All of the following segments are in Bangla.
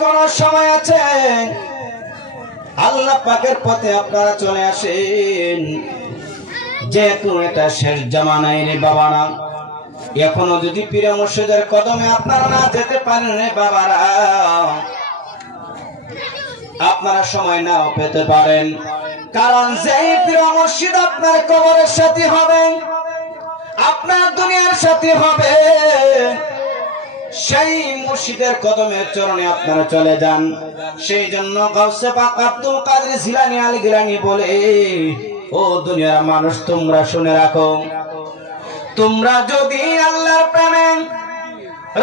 এখনো সময় আছে, আল্লাহ পাকের পথে আপনারা চলে আসেন। যেহেতু এটা শেষ জামানায় রে বাবারা, এখনো যদি পীর মুর্শিদের কদমে আপনারা না যেতে পারেন রে বাবারা, আপনারা সময় নাও পেতে পারেন। কারণ যেই পীর মুর্শিদ আপনার কবরের সাথী হবে, আপনার দুনিয়ার সাথী হবে, সেই মুর্শিদের কদমের চরণে আপনারা চলে যান। সেই জন্য গাউসে পাক আব্দুল কাদের জিলানী আল গিলানী বলে, ও দুনিয়ার মানুষ তোমরা শুনে রাখো, তোমরা যদি আল্লাহর প্রেমে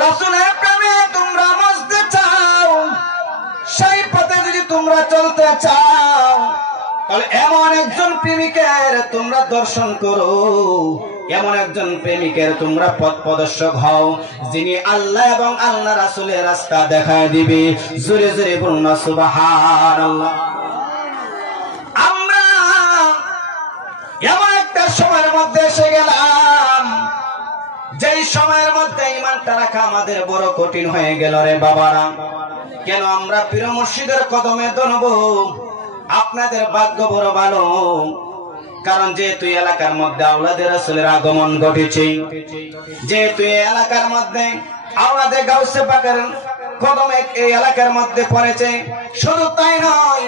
রাসূলের প্রেমে তোমরা মজতে চাও, সেই পথে যদি তোমরা চলতে চাও, তাহলে এমন একজন প্রেমিকের তোমরা দর্শন করো, এমন একজন প্রেমিকের তোমরা পথ প্রদর্শক হও, যিনি আল্লাহ এবং আল্লাহ রাসূলের রাস্তা দেখায় দিবে। জোরে জোরে বলুন সুবহানাল্লাহ। আমরা এমন একটা সময়ের মধ্যে এসে গেলাম, যেই সময়ের মধ্যে ঈমানটা রাখা আমাদের বড় কঠিন হয়ে গেল রে বাবারা। কেন আমরা পীর মুর্শিদের কদমে দনব? আপনাদের ভাগ্য বড় ভালো, কারণ যেহেতু এলাকার মধ্যে আওলাদে রাসূলের আগমন ঘটেছে, যেহেতু এলাকার মধ্যে আওলাদে গাউসে পাকের কদমে এই এলাকার মধ্যে পড়েছে, শুধু তাই নয়,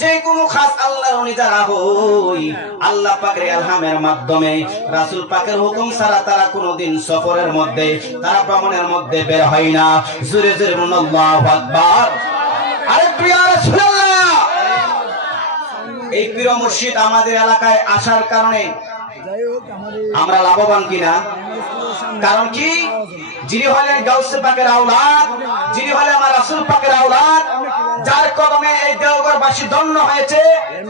যে কোনো খাস আল্লাহর ওলি যারা হই, আল্লাহ পাকের ইলহামের মাধ্যমে রাসূল পাকের হুকুম ছাড়া তারা কোনোদিন সফরের মধ্যে, তারা ভ্রমণের মধ্যে বের হয় না। জোরে জোরে বলুন আল্লাহু আকবার। আরে প্রিয় রাসূলুল্লাহ, এই পীর মুর্শিদ আমাদের এলাকায় আসার কারণে আমরা লাভবান কিনা? কারণ কি? যিনি হলেন গাউসে পাকের আওলাদ, যিনি হলেন আমার রাসূল পাকের আওলাদ, যার কদমে এই দেওঘরবাসী ধন্য হয়েছে।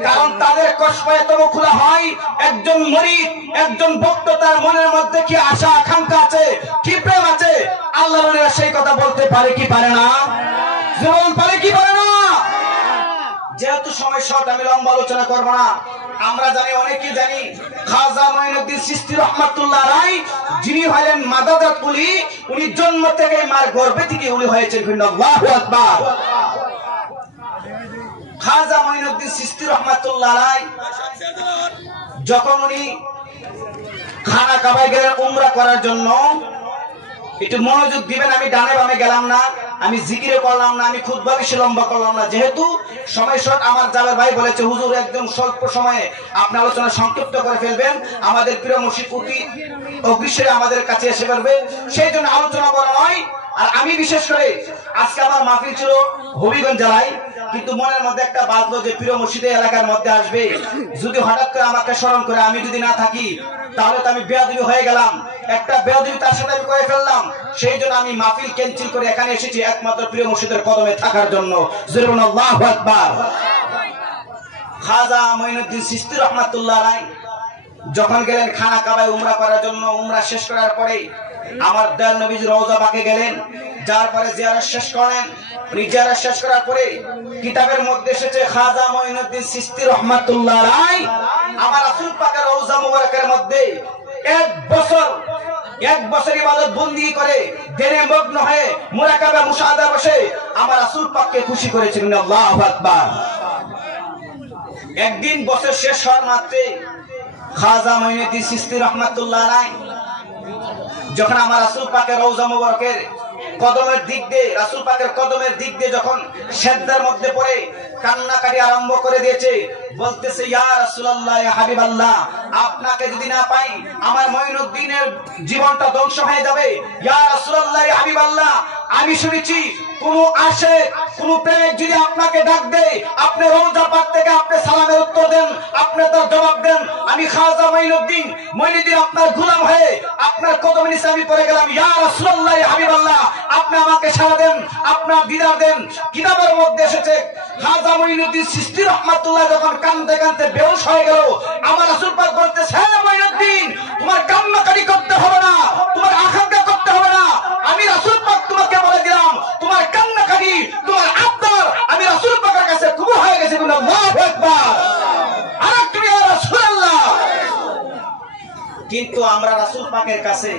কারণ তাদের কষ্ট এত খোলা হয়, একজন মুরিদ, একজন ভক্ত, তার মনের মধ্যে কি আশা আকাঙ্ক্ষা আছে, কি প্রেম আছে, আল্লাহর ওলিরা সেই কথা বলতে পারে কি পারে না? জীবন পারে কি পারে না? যেহেতু সময় শর্ট, আমি লম্বা আলোচনা করব না। আমরা জানি, অনেকেই জানি, খাজা মঈনুদ্দিন চিশতি রাহমাতুল্লাহ আলাইহি, যিনি হলেন মাদাদাত ওলি, উনি জন্ম থেকে মার গর্ভে থেকে ওলি হয়েছেন। আল্লাহু আকবার। খাজা মঈনুদ্দিন চিশতি রাহমাতুল্লাহ আলাইহি যখন উনি খানা কাবায় গেলেন উমরা করার জন্য, একটু মনোযোগ দিবেন, আমি ডানে বামে গেলাম না, আমি জিকিরে করলাম না, আমি খুতবা বেশি লম্বা করলাম না, যেহেতু সময় শর্ট। আমার জাবের ভাই বলেছে, হুজুর একদম স্বল্প সময়ে আপনি আলোচনা সংক্ষিপ্ত করে ফেলবেন, আমাদের প্রিয় মুর্শিদ অতি অগ্রসরে আমাদের কাছে এসে পড়বে, সেই জন্য আলোচনা করা নয়। আর আমি বিশেষ করে আজকে আমার মাহফিল ছিল হবিগঞ্জ জেলায়, কিন্তু মনের মধ্যে একটা বাঁধলো যে প্রিয় মুর্শিদের এলাকার মধ্যে আসবে, যদি হঠাৎ করে আমাকে স্মরণ করে আমি যদি না থাকি, তাহলে তো আমি বেয়াদবি হয়ে গেলাম, একটা বেয়াদবি তার সাথে আমি করে ফেললাম। সেই জন্য আমি মাহফিল ক্যান্সেল করে এখানে এসেছি একমাত্র প্রিয় মুর্শিদের কদমে থাকার জন্য। আল্লাহু আকবার। খাজা মঈনুদ্দিন চিশতি রাহমাতুল্লাহ আলাইহি যখন গেলেন খানা কাবায় উমরা করার জন্য, উমরা শেষ করার পরে আমার দয়াল নবীর রওজা পাকে গেলেন, যার পরে জিয়ারত শেষ করেন। জিয়ারত শেষ করার পরে কিতাবের মধ্যে এসেছে, খাজা মঈনুদ্দিন চিশতি রাহমাতুল্লাহ আলাইহি আমার রাসূল পাকের রওজা মুবারকের মধ্যে এক বছর ইবাদত বন্দি করে দেনে মগ্ন হয়ে মুরাকাবা মুশাহাদা বসে আমার রাসূল পাককে খুশি করেছিলেন। আল্লাহু আকবার। একদিন বছর শেষ হওয়ার মাত্রে খাজা মঈনুদ্দিন চিশতি রাহমাতুল্লাহ আলাইহি যখন আমার রাসূল পাকের রওজা মুবারকের কদমের দিক দিয়ে, রাসূল পাকের কদমের দিক দিয়ে যখন সেজদার মধ্যে পড়ে কান্নাকাটি আরম্ভ করে দিয়েছে, বলতেছে, ইয়া রাসূলুল্লাহ, ইয়া হাবিবাল্লাহ, আপনাকে যদি না পাই আমার মঈনুদ্দিনের জীবনটা ধ্বংস হয়ে যাবে। ইয়া রাসূলুল্লাহ, ইয়া হাবিবাল্লাহ, আমি শুনেছি কোন আশিক, কোন প্রেমিক যদি আপনাকে ডাক দেয়, আপনি রওজা পাক থেকে আপনি সালামের উত্তর দেন, আপনি তার জবাব দেন। আমি খাজা মঈনুদ্দিন আপনার গোলাম হয়ে আপনার কদমে নিচে আমি পড়ে গেলাম। ইয়া রাসূলুল্লাহ, ইয়া হাবিবাল্লাহ, আপনি আমাকে সাড়া দেন, আপনার দিদার দেন। কিতাবের মধ্যে এসেছে, খাজা মঈনুদ্দিন চিশতি রাহমাতুল্লাহ যখন কাঁদতে কাঁদতে বেহুশ হয়ে গেল, আমার রাসূল পাক বলতেছে, হে মঈনুদ্দিন, তোমার কান্নাকাটি করতে হবে না, তোমার আকাঙ্ক্ষা করতে হবে না, আমি রাসূল পাক তোমাকে বলে দিলাম, তোমার কান্নাকাটি, তোমার আবদার আমি রাসূল পাকের কাছে কবুল হয়ে গেছে। আল্লাহু আকবার। আর তুমি ইয়া রাসূলুল্লাহ। কিন্তু আমরা রাসূল পাকের কাছে,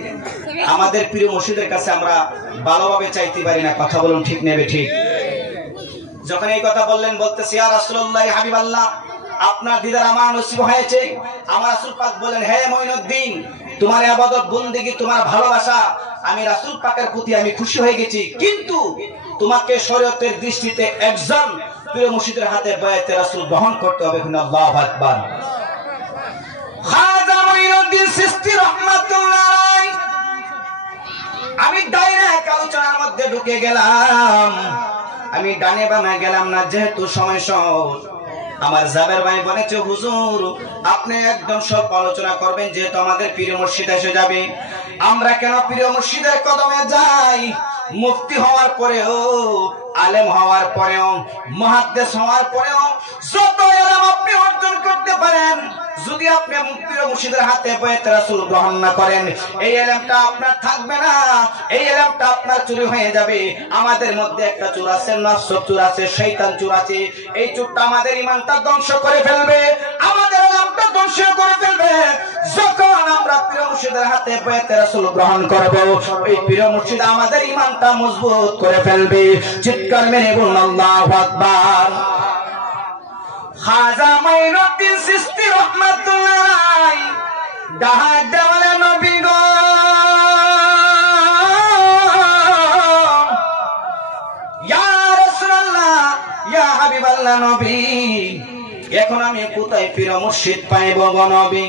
আমাদের প্রিয় মুর্শিদের কাছে আমরা ভালোভাবে চাইতে পারি না। কথা বলুন, ঠিক নেবে ঠিক? যখন এই কথা বললেন, বলতেছি ইয়া রাসূলুল্লাহ হাবিবাল্লাহ, আপনার দিদার আমার নসিব হয়েছে। আমার রাসূল পাক বলেন, হে মঈনুদ্দিন, তোমার ইবাদত বন্দেগী, তোমার ভালোবাসা আমি রাসূল পাকের প্রতি আমি খুশি হয়ে গেছি, কিন্তু তোমাকে শরীয়তের দৃষ্টিতে একজন প্রিয় মুর্শিদের হাতে বায়াতে রাসূল গ্রহণ করতে হবে। আল্লাহু আকবার। খাজা মঈনুদ্দিন চিশতি রাহমাতুল্লাহ আলাইহি, আমি ডাইরেক্ট আলোচনার মধ্যে ঢুকে গেলাম, আমি ডানে বামে গেলাম না, যেহেতু সময় শর্ট। আমার জাবের ভাই বলেছে, হুজুর আপনি একদম সব আলোচনা করবেন, যেহেতু আমাদের প্রিয় মুর্শিদ এসে যাবে। আমরা কেন প্রিয় মুর্শিদের কদমে যাই? মুফতি হওয়ার পরেও, আলেম হওয়ার পরেও, মুহাদ্দিস হওয়ার পরেও যত ইলম আপনি অর্জন করতে পারেন, যদি আপনি প্রিয় মুর্শিদের হাতে বায়াত রাসূল গ্রহণ না করেন, এই ইলমটা আপনার থাকবে না, এই ইলমটা আপনার চুরি হয়ে যাবে। আমাদের মধ্যে একটা চোর আছে, নফস চোর আছে, শয়তান চোর আছে। এই চোরটা আমাদের ঈমানটা ধ্বংস করে ফেলবে, আমাদের ইলমটা ধ্বংস করে ফেলবে। যখন আমরা প্রিয় মুর্শিদের হাতে বায়াত রাসূল গ্রহণ করব, এই প্রিয় মুর্শিদ আমাদের ঈমানটা মজবুত করে ফেলবে। চিৎকার মেরে বলুন আল্লাহু আকবার। খাজা মঈনুদ্দিন চিশতি রাহমাতুল্লাহ আলাইহি ডাহাত দেওয়ালে নবী গো, ইয়া রাসূলুল্লাহ, ইয়া হাবিবাল্লাহ নবী, এখন আমি কোথায় প্রিয় মুর্শিদ পাইব গো নবী?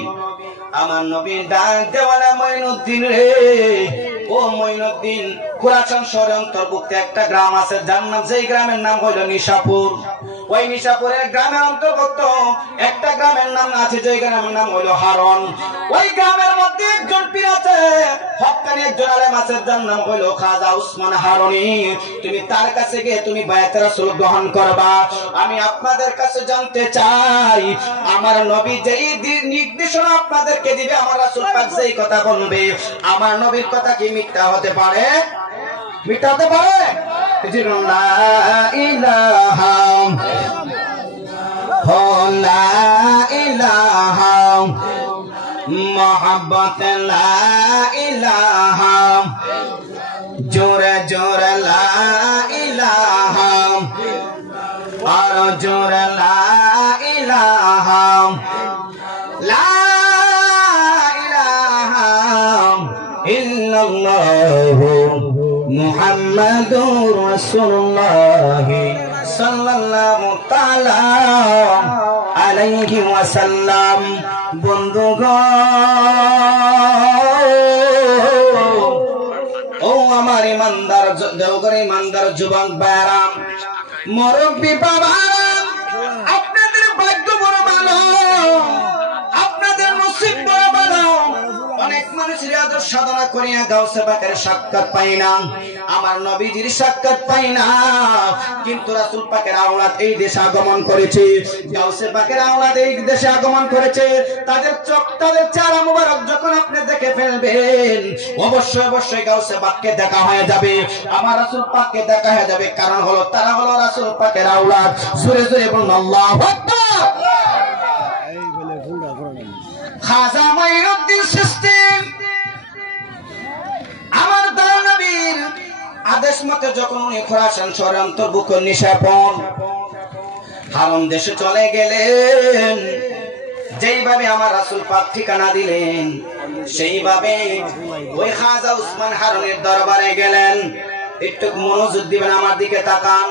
আমার নবী ডাক দেওয়ালে, মঈনুদ্দিন রে, ও মঈনুদ্দিন, খোরাসান শহরের অন্তর্ভুক্ত একটা গ্রাম আছে, যার নাম, যেই গ্রামের নাম হইল নিশাপুর। ওই নিশাপুরের গ্রামের অন্তর্ভুক্ত একটা গ্রামের নাম আছে, যে গ্রামের নাম হইল হারন। ওই গ্রামের মধ্যে একজন পীর আছে, হক্কানি একজন আলেম আছে, যার নাম হইল খাজা উসমান হারুনি। তুমি তার কাছে গিয়ে তুমি বায়াত রাসূল গ্রহণ করবা। আমি আপনাদের কাছে জানতে চাই, আমার নবী যেই নির্দেশনা আপনাদেরকে দিবে, আমার রাসূল পাক যেই কথা বলবে, আমার নবীর কথা কি মিথ্যা হতে পারে? মিথ্যা হতে পারে? লা ইলাহা লা ইলাহা মুহাব্বত লা ইলাহা, জোরে জোরে লা ইলাহা, আর জোরে লা ইলাহা, লা ইলাহা ইল্লাল্লাহু মুহাম্মাদুর রাসূলুল্লাহ সাল্লাল্লাহু তাআলা আলাইহি ওয়াসাল্লাম। বন্ধুগণ, ও আমার ইমানদার দেওঘর ইমানদার যুবক ভাইরা, মুরব্বি বাবা, আপনাদের ভাগ্য বড় ভালো, আপনাদের নসিব বড় ভালো। অনেক মানুষের আদর সাধনা করিয়া গাউসে পাকের সাক্ষাৎ পাই না, আমার নবীজির সাক্ষাৎ পাই না, কিন্তু রাসূল পাকের আওলাদ এই দেশে আগমন করেছে, গাউসে পাকের আওলাদ এই দেশে আগমন করেছে। তাদের চোখ, তাদের চেহারা মুবারক যখন আপনি দেখে ফেলবেন, অবশ্যই অবশ্যই গাউসে পাককে দেখা হয়ে যাবে, আমার রাসূল পাককে দেখা হয়ে যাবে। কারণ হলো তারা হলো রাসূল পাকের আওলাদ। জোরে জোরে বলুন আল্লাহু আকবার। খাজা মঈনুদ্দিন চিশতি আমার দয়াল নবীর আদেশ মতে যখন উনি খোরাসান শহরের অন্তর্ভুক্ত নিশাপুর হারন দেশে চলে গেলেন, যেইভাবে আমার রাসূল পাক ঠিকানা দিলেন, সেইভাবে ওই খাজা উসমান হারুনের দরবারে গেলেন। একটু মনোযোগ দিবেন, আমার দিকে তাকান।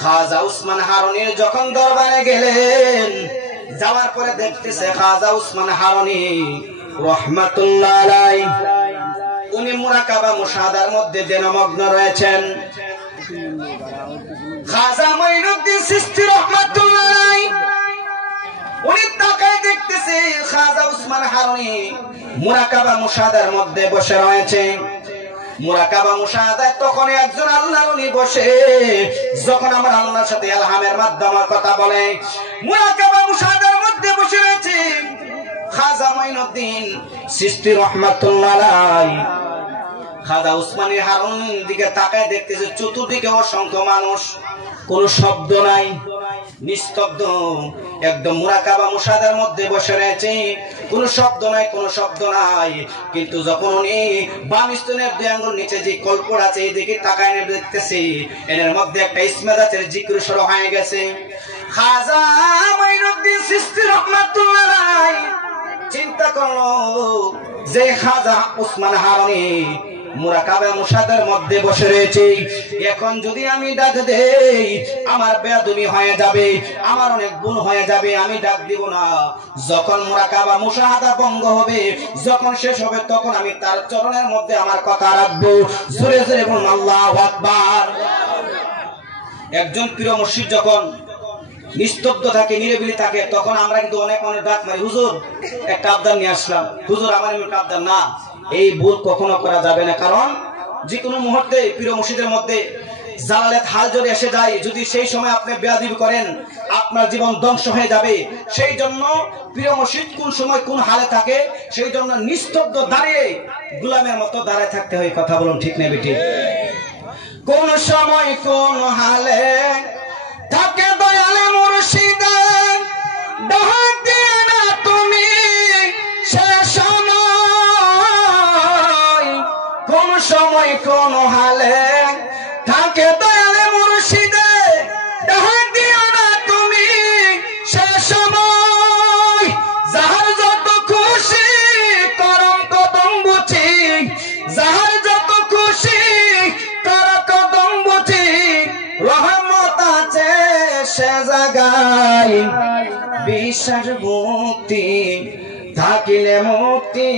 খাজা উসমান হারুনের যখন দরবারে গেলেন, যাওয়ার পরে দেখতেছে খাজা উসমান হারুনি রাহমাতুল্লাহ আলাইহি উনি মুরাকাবা মুশাহাদার মধ্যে দিনমগ্ন রয়েছেন। খাজা মঈনুদ্দিন চিশতি রাহমাতুল্লাহ আলাইহি উনি তাকায় দেখতেছে খাজা উসমান হারুনি মুরাকাবা মুশাহাদার মধ্যে বসে রয়েছে। মুরাকাবা মুশাহাদায় তখন একজন আল্লাহর ওলি বসে, যখন আমার আল্লাহর সাথে ইলহামের মাধ্যমে কথা বলে, মুরাকাবা মুশাহাদার মধ্যে বসে রয়েছে খাজা মঈনুদ্দিন চিশতি রাহমাতুল্লাহ আলাইহি। খাজা উসমানী হারুন দিকে তাকায় দেখতেছে চতুর্দিকে অসংখ্য মানুষ, কোন শব্দ নাই, নিস্তব্ধ, একদম মুরাকাবা মুশাহাদার মধ্যে বসে রয়েছে, কোন শব্দ নাই, কোন শব্দ নাই। কিন্তু যখন উনি বাম স্তনের 2 আঙ্গুল নিচে যে কল্পড় আছে এই দিকে তাকায় দেখতেছে, এর মধ্যে একটা ইসমাদাতের জিকির শুরু হয়ে গেছে। খাজা মাইনুদ্দিন চিশতি রাহমাতুল্লাহ আলাইহি চিন্তা করলো যে খাজা উসমান হারুনি মুরাকাবা মুশাহাদার মধ্যে বসে রয়েছে, এখন যদি আমি ডাক দেই আমার বেয়াদবি হয়ে যাবে, আমার অনেক গুণ হয়ে যাবে, আমি ডাক দিব না। যখন মুরাকাবা মুশাহাদা ভঙ্গ হবে, যখন শেষ হবে, তখন আমি তার চরণের মধ্যে আমার কথা রাখবো। জোরে জোরে বলুন আল্লাহু আকবার। একজন প্রিয় মুর্শিদ যখন নিস্তব্ধ থাকে, নিরিবিলি থাকে, তখন আমরা কিন্তু অনেক অনেক ডাক মারি, হুজুর একটা আবদার নিয়ে আসলাম, হুজুর আমার একটা আবদার। না, এই ভুল কখনো করা যাবে না। কারণ যে কোনো মুহূর্তে প্রিয় মুর্শিদের মধ্যে জালালাত হাল যদি এসে যায়, যদি সেই সময় আপনি বেয়াদবি করেন, আপনার জীবন ধ্বংস হয়ে যাবে। সেই জন্য প্রিয় মুর্শিদ কোন সময় কোন হালে থাকে, সেই জন্য নিস্তব্ধ দাঁড়িয়ে গোলামের মতো দাঁড়ায় থাকতে হয়। কথা বলুন ঠিক না বেটি? কোন সময় কোন হালে থাকে দয়ালে মুর্শিদ, ডাক দিয়ে না তুমি সে সময়। কোন সময় কোন হালে থাকে দয়ালে মুর্শিদ, ডাক দিও না তুমি সে সময়। যাহার যত খুশি করম কদম বুঝি, যাহার যত খুশি কর কদম বুঝি, রহমত আছে সে জাগায়। বিশ্বাস মুক্তি থাকিলে মুক্তি,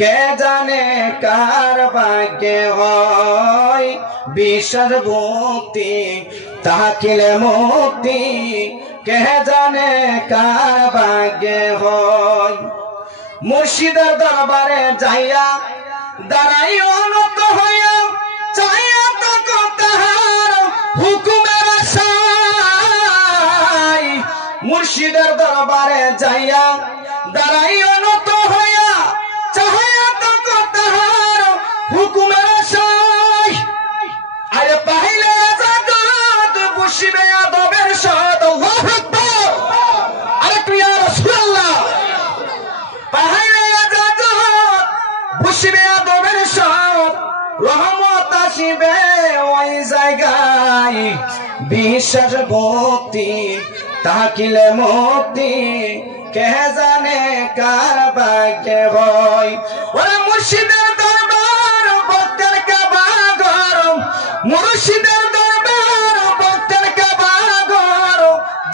কে জানে কার ভাগ্যে হয়। বিশ্বাস মুক্তি থাকিলে মুক্তি, কে জানে কার ভাগ্যে হয়। মুর্শিদের দরবারে যাইয়া দাঁড়াই অনত হইয়া, চাইয়া তাকো তাহার হুকুমের আশায়। মুর্শিদের দরবারে যাইয়া দাঁড়াই অনত হইয়া, চাইয়া তাকো তাহার হুকুমের আশায়। আরে পাইলে জাগত বসিবে আদবের সাথ। আল্লাহু আকবার। আরে প্রিয় রাসূলুল্লাহ, পাইলে জাগত বসিবে আদবের সাথ, রহমত আসিবে ওই জায়গায়। বিশ্বাস ভক্তি থাকিলে মুক্তি, কে জানে কার ভাগ্যে হয়। ওরে মুর্শিদের দরবার ভক্তের কাবা ঘর, মুর্শিদের দরবার ভক্তের কাবা ঘর,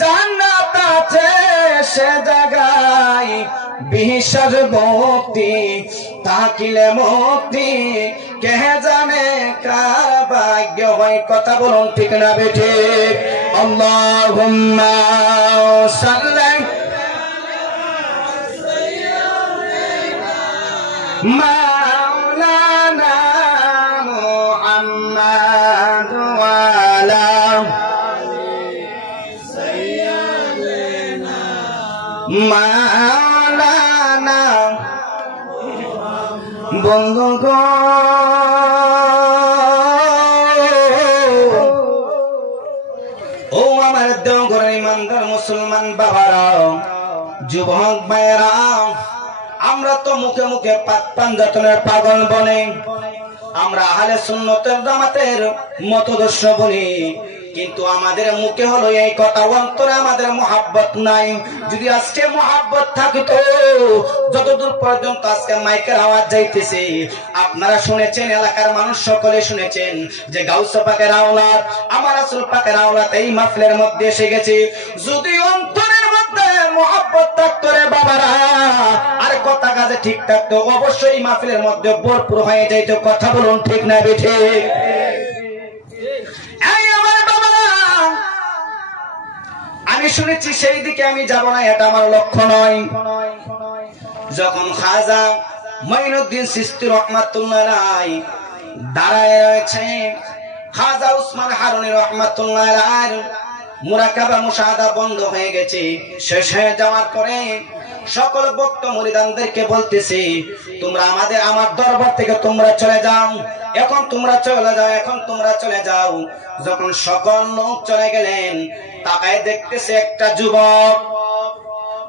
জান্নাত আছে সে জায়গায়। বিশ্বাস ভক্তি থাকিলে মুক্তি, কে জানে কার ভাগ্য হয়। কথা বলুন ঠিক না বেঠে? আল্লাহুম্মা সাল্লি মাওলানা মুহাম্মাদ ওয়া আলা সাইয়্যিদিনা মাওলানা। বন্ধুগণ, ও আমার দেওঘরের ইমানদার মুসলমান বাবারা, যুবক ভাইয়েরা, আমরা তো মুখে মুখে পাক পাঞ্জাতনের পাগল বনে, আমরা আহলে সুন্নতের জামাতের মতদর্শ বলি, কিন্তু আমাদের মুখে হলো এই কথা, অন্তরে আমাদের মহাব্বত নাই। যদি আজকে মহাব্বত থাকতো, যতদূর পর্যন্ত আজকে মাইকের আওয়াজ যাইতেছে, আপনারা শুনেছেন, এলাকার মানুষ সকলে শুনেছেন যে গাউস পাকের আওলাদ, আমার রাসূল পাকের আওলাদ এই মাহফিলের মধ্যে এসে গেছে। যদি অন্তরের মধ্যে মহাব্বত থাকতো রে বাবারা, আর কথা কাজে ঠিক থাকতো, অবশ্যই মাহফিলের মধ্যে ভরপুর হয়ে যাইতো। কথা বলুন ঠিক না বেঠে? আমি শুনেছি, সেই দিকে আমি যাব না, এটা আমার লক্ষ্য নয়। যখন খাজা মাইনুদ্দিন চিশতি রাহমাতুল্লাহ আলাইহি দাঁড়ায় রয়েছে, খাজা উসমান হারুনি রাহমাতুল্লাহ আলাইহি মুরাকাবা মুশাহাদা বন্ধ হয়ে গেছে। শেষ হয়ে যাওয়ার পরে সকল ভক্ত মুরিদানদেরকে বলতেছি, তোমরা আমার দরবার থেকে তোমরা চলে যাও, এখন তোমরা চলে যাও, এখন তোমরা চলে যাও। যখন সকল লোক চলে গেলেন, তাকায় দেখতেছে একটা যুবক,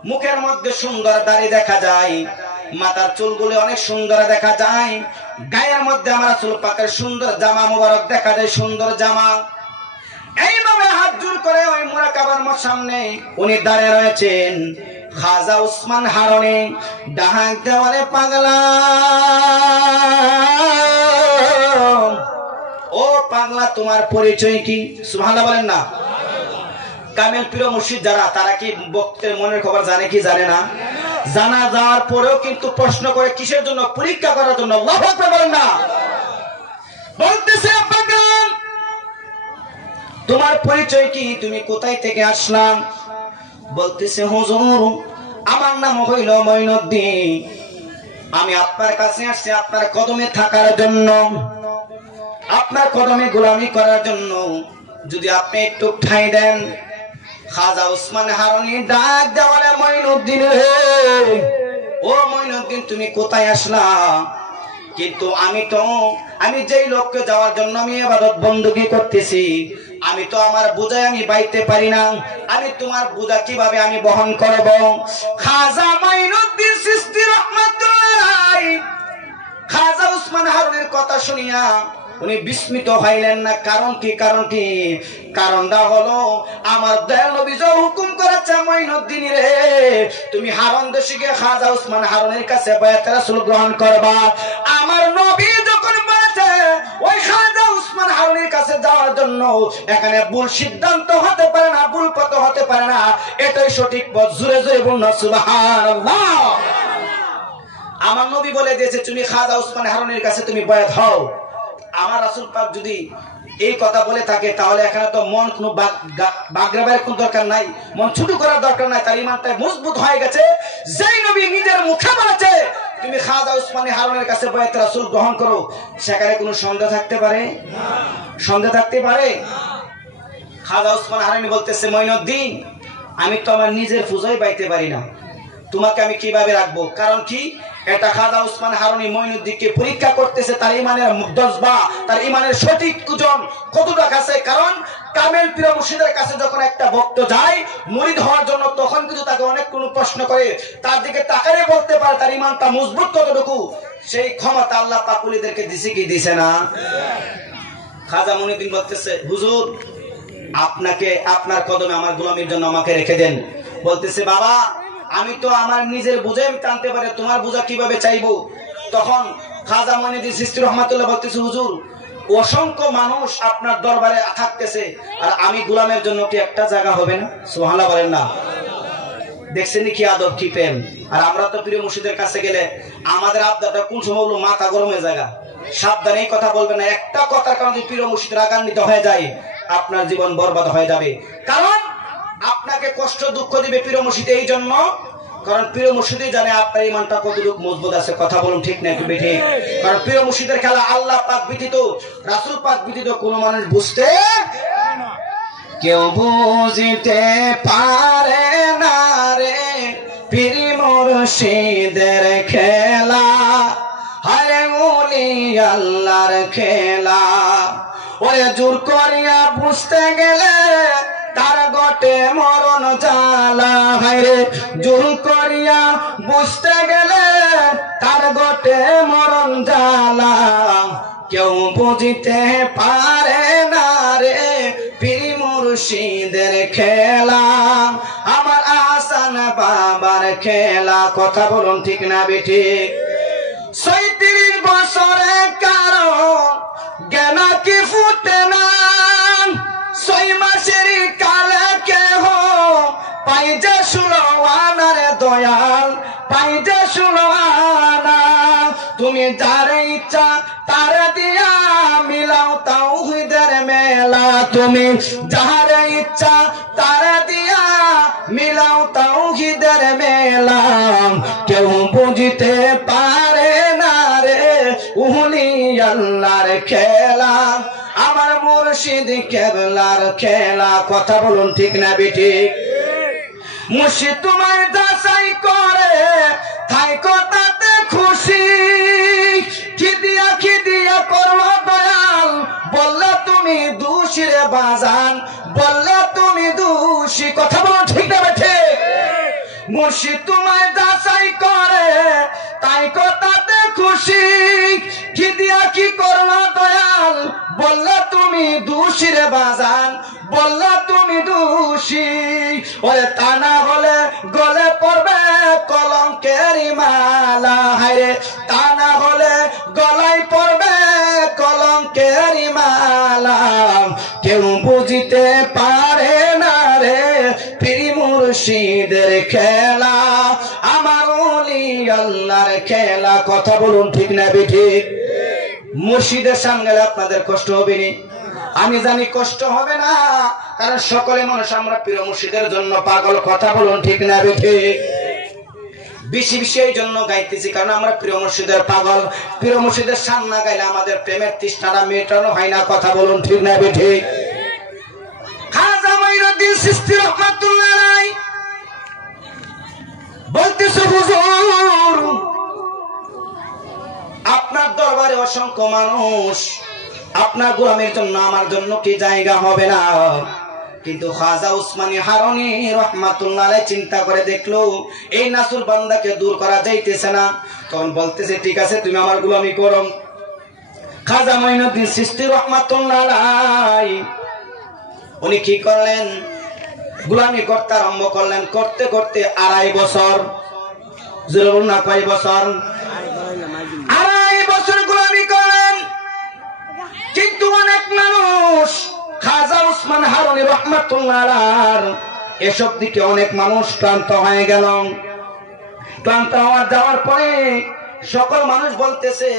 মুখের মধ্যে সুন্দর দাড়ি দেখা যায়, মাথার চুলগুলি অনেক সুন্দর দেখা যায়, গায়ের মধ্যে আমার চুল পাকের সুন্দর জামা মুবারক দেখা যায়, সুন্দর জামা। এইভাবে হাত জোড় করে ওই মুরাকাবার সামনে উনি দাঁড়িয়ে রয়েছেন। খাজা উসমান হারুনি ডাক দেওয়ারে পাগলা, ও পাগলা তোমার পরিচয় কি? সুবহানাল্লাহ বলেন না। কামেল পীর মুর্শিদ যারা, তারা কি ভক্তের মনের খবর জানে কি জানে না? জানা যাওয়ার পরেও কিন্তু প্রশ্ন করে কিসের জন্য? পরীক্ষা করার জন্য। আল্লাহু আকবার বলেন না। বলতেছে পাগলা তোমার পরিচয় কি? তুমি কোথায় থেকে আসলাম? বলতেছে হুজুর আমার নাম হইল মঈনুদ্দিন, আমি আপনার কাছে আসছি আপনার কদমে থাকার জন্য, আপনার কদমে গোলামি করার জন্য, যদি আপনি একটু ঠাঁই দেন। খাজা উসমান হারুনি ডাক দেওয়ালে, মঈনুদ্দিন রে, ও মঈনুদ্দিন তুমি কোথায় আসলা? কিন্তু আমি যেই লোককে যাওয়ার জন্য আমি ইবাদত বندگی করতেছি, আমি তো আমার বোঝায় আমি বাইতে পারি না, আমি তোমার বোঝা কিভাবে আমি বহন করব? খাজা মঈনুদ্দিন চিশতি রাহমাতুল্লাহ খাজা উসমান হারুনির কথা শুনিয়া উনি বিস্মিত হইলেন না। কারণ কি? কারণটা হলো আমার দয়াল নবী যে হুকুম করেছে, মঈনুদ্দিন রে তুমি হারুন দেশিকে খাজা উসমান হারুনির কাছে বায়াত রাসূল গ্রহণ করবা। আমার নবী যখন বলেছে ওই খাজা উসমান হারুনির কাছে যাওয়ার জন্য, এখানে ভুল সিদ্ধান্ত হতে পারে না, ভুল পথ হতে পারে না, এটাই সঠিক পথ। জোরে জোরে বলুন সুবহানাল্লাহ। আমার নবী বলে দিয়েছে তুমি খাজা উসমান হারুনির কাছে তুমি বায়াত হও। আমার রাসূল পাক যদি এই কথা বলে থাকে, তাহলে এখানে তো মন কোনো বাগরাবার কোনো দরকার নাই, মন ছোট করার দরকার নাই, তার ঈমানটা মজবুত হয়ে গেছে। যেই নবী নিজের মুখে বলেছে তুমি খাজা উসমান হারুনের কাছে বায়াত রাসূল গ্রহণ করো, সেখানে কোনো সন্দেহ থাকতে পারে না? সন্দেহ থাকতে পারে? খাজা উসমান হারুনি বলতেছে, মঈনুদ্দিন আমি তো আমার নিজের পূজাই বাইতে পারি না, তোমাকে আমি কিভাবে রাখবো? কারণ কি? এটা খাজা উসমান হারুনি মঈনুদ্দিনকে পরীক্ষা করতেছে, তার ঈমানের জজবা, তার ঈমানের সঠিক ওজন কতটা আছে। কারণ কামেল পীর মুর্শিদের কাছে যখন একটা ভক্ত যায় মুরিদ হওয়ার জন্য, তখন কিন্তু তাকে অনেক কোনো প্রশ্ন করে, তার দিকে তাকালে বলতে পারে তার ঈমানটা মজবুত কতটুকু। সেই ক্ষমতা আল্লাহ পাক ওলিদেরকে দিছে কি দিছে না? খাজা মঈনুদ্দিন বলতেছে, হুজুর আপনাকে আপনার কদমে আমার গোলামির জন্য আমাকে রেখে দেন। বলতেছে, বাবা আমি তো আমার নিজের বোঝাই আমি টানতে পারি, তোমার বোঝা কিভাবে চাইবো? তখন খাজা মঈনুদ্দিন চিশতি রহমাতুল্লাহ বলতেছে, হুজুর অসংখ্য মানুষ আপনার দরবারে থাকতেছে, আর আমি গোলামের জন্য কি একটা জায়গা হবে না? সুবহানাল্লাহ বলেন না। দেখছেন কি আদব, কি প্রেম। আর আমরা তো প্রিয় মুর্শিদের কাছে গেলে আমাদের আবদারটা কোন সময় হলো মাথা গরমের জায়গা। সাবধানে এই কথা বলবেন না, একটা কথার কারণে যদি প্রিয় মুর্শিদ রাগান্বিত হয়ে যায়, আপনার জীবন বরবাদ হয়ে যাবে। কারণ আপনাকে কষ্ট দুঃখ দিবে প্রিয় মুর্শিদ এই জন্য, কারণ প্রিয় মুর্শিদই জানে আপনার ঈমানটা কতটুকু মজবুত আছে। কথা বলুন ঠিক না একটু ঠিক? কারণ প্রিয় মুর্শিদের খেলা আল্লাহ পাক ব্যতীত, রাসূল পাক ব্যতীত কোন মানুষ বুঝতে কেউ বুঝিতে পারে না রে পীর মুর্শিদের খেলা, হায় ওলি আল্লাহর খেলা। ওরে জোর করিয়া বুঝতে গেলে তার গটে মরণ জ্বালা, হায়রে জোর করিয়া বুঝতে গেলে তার গটে মরণ জ্বালা। কেউ বুঝিতে পারে না রে পীর মুর্শিদের খেলা, আমার আহসান বাবার খেলা। কথা বলুন ঠিক না বেঠিক? ৩৭ বছরে কারো জ্ঞান কি ফুটে না, ৬ মাসের কালে কেহ পাই যে ১৬ আনার দয়াল, পাই যে ১৬ আনা। তুমি যার ইচ্ছা তার দিয়া মিলাও তাওহীদের মেলা, তুমি যার ইচ্ছা তার দিয়া মিলাও তাওহীদের মেলা। কেউ বুঝিতে পারে না রে ওলি আল্লাহর খেলা, আমার মুর্শিদ কেবলার খেলা। কথা বলুন ঠিক না বেঠিক? মুর্শিদ তোমায় যাচাই করে থাইকো তাতে খুশি। কি দিয়া করলো দয়াল, বললে তুমি দোষী রে বাজান, বললে তুমি দোষী। কথা বলো ঠিক না বেঠে? মুর্শিদ তোমায় যাচাই করে তাই কথাতে খুশি। কি দিয়া কি করলো দয়াল, বললে তুমি দোষী রে বাজান, বললে তুমি দোষী। ওরে তা না হলে গলে পড়বে কলঙ্কের মালা, হায়রে তা না হলে গলায় পড়বে কলঙ্কের মালা। কেউ বুঝিতে পারে না রে পীর মুর্শিদের খেলা, আমার ওলি আল্লাহর খেলা। কথা বলুন ঠিক না বেঠিক? মুর্শিদের সামনে আপনাদের কষ্ট হবে নি? আমি জানি কষ্ট হবে না, কারণ সকলে মানুষ আমরা পীর মুর্শিদের জন্য পাগল। কথা বলুন ঠিক না বেঠিক? বেশি বেশি এই জন্য গাইতেছি কারণ আমরা পীর মুর্শিদের পাগল। পীর মুর্শিদের সামনে গাইলে আমাদের প্রেমের তৃষ্ণাটা মেটানো হয় না। কথা বলুন ঠিক না বেঠিক? খাজা মাইনুদ্দিন চিশতি রাহমাতুল্লাহ আলাইহি বলতেছে, হুজুর আপনার দরবারে অসংখ্য মানুষ, আপনার গোলামের জন্য আমার জন্য কি জায়গা হবে না? কিন্তু খাজা উসমানী হারুনি রাহমাতুল্লাহ আলাইহি চিন্তা করে দেখলো এই নাসুর বান্দাকে দূর করা যাইতেছে না। তখন বলতেছে, ঠিক আছে তুমি আমার গোলামি করো। খাজা মাইনুদ্দিন চিশতি রাহমাতুল্লাহ আলাইহি উনি কি করলেন? গোলামি করতে আরম্ভ করলেন। করতে করতে 2.5 বছর, জরুর না কয় বছর? 2.5 বছর গোলামি করেন। কিন্তু অনেক মানুষ খাজা উসমান হারুনি রাহমাতুল্লাহ আলাইহি এসব দিকে অনেক মানুষ ক্লান্ত হয়ে গেল। ক্লান্ত যাওয়ার পরে সকল মানুষ বলতেছে,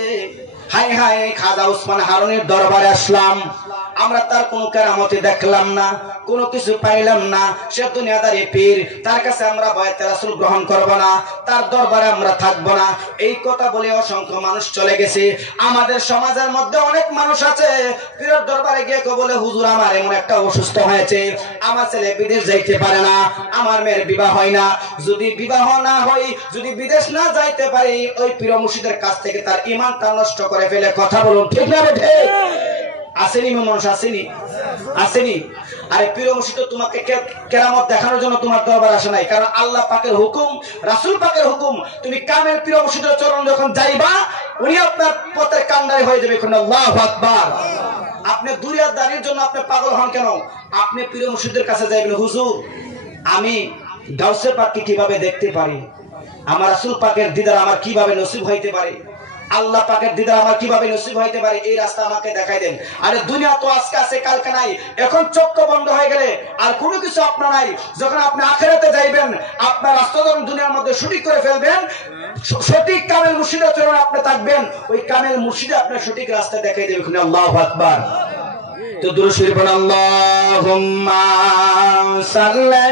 হাই হাই খাজা উসমান হারুনির দরবারে আসলাম, আমরা তার কোনো কেরামতি দেখলাম না, কোনো কিছু পাইলাম না, সে দুনিয়াদারি পীর, তার কাছে আমরা বায়াতে রাসূল গ্রহণ করব না, তার দরবারে আমরা থাকব না। এই কথা বলে অসংখ্য মানুষ চলে গেছে। আমাদের সমাজের মধ্যে অনেক মানুষ আছে পীরের দরবারে গিয়ে বলে, হুজুর আমার এমন একটা অসুস্থ হয়েছে, আমার ছেলে বিদেশ যাইতে পারে না, আমার মেয়ের বিবাহ হয় না, যদি বিবাহ না হয়, যদি বিদেশ না যাইতে পারে, ওই পীর মুর্শিদের কাছ থেকে তার ঈমানটা নষ্ট করে ফেলে। কথা বলুন ঠিক না বেঠে? আসেনি মানুষ? আসেনি? আসেনি? আরে পীর মুর্শিদ তোমাকে কেরামত দেখানোর জন্য তোমার দরবার আসে নাই, কারণ আল্লাহ পাকের হুকুম, রাসূল পাকের হুকুম। তুমি কামেল পীর মুর্শিদের চরণ যখন যাইবা, উনি আপনার পথের কান্ডারি হয়ে যাবে। আল্লাহু আকবার। আপনি দুনিয়াদারির জন্য আপনি পাগল হন কেন? আপনি পীর মুর্শিদের কাছে যাইবেন, হুজুর আমি গাউসে পাককে কিভাবে দেখতে পারি, আমার রাসূল পাকের দিদার আমার কিভাবে নসিব হইতে পারে, আল্লাহ পাকের দিদার আমার কিভাবে নসিব হইতে পারে, এই রাস্তা আমাকে দেখাই দেন। আরে দুনিয়া তো আজকে আছে কালকে নাই, এখন চক্ষু বন্ধ হয়ে গেলে আর কোনো কিছু আপনার নাই। যখন আপনি আখিরাতে যাইবেন, আপনার রাস্তা যখন দুনিয়ার মধ্যে সঠিক করে ফেলবেন, সঠিক কামেল মুর্শিদের চরণে আপনি থাকবেন, ওই কামেল মুর্শিদ আপনার সঠিক রাস্তা দেখাই দেবে। আল্লাহু আকবার। তো দুরূদ শরীফ পড়ুন, আল্লাহুম্মা সাল্লি।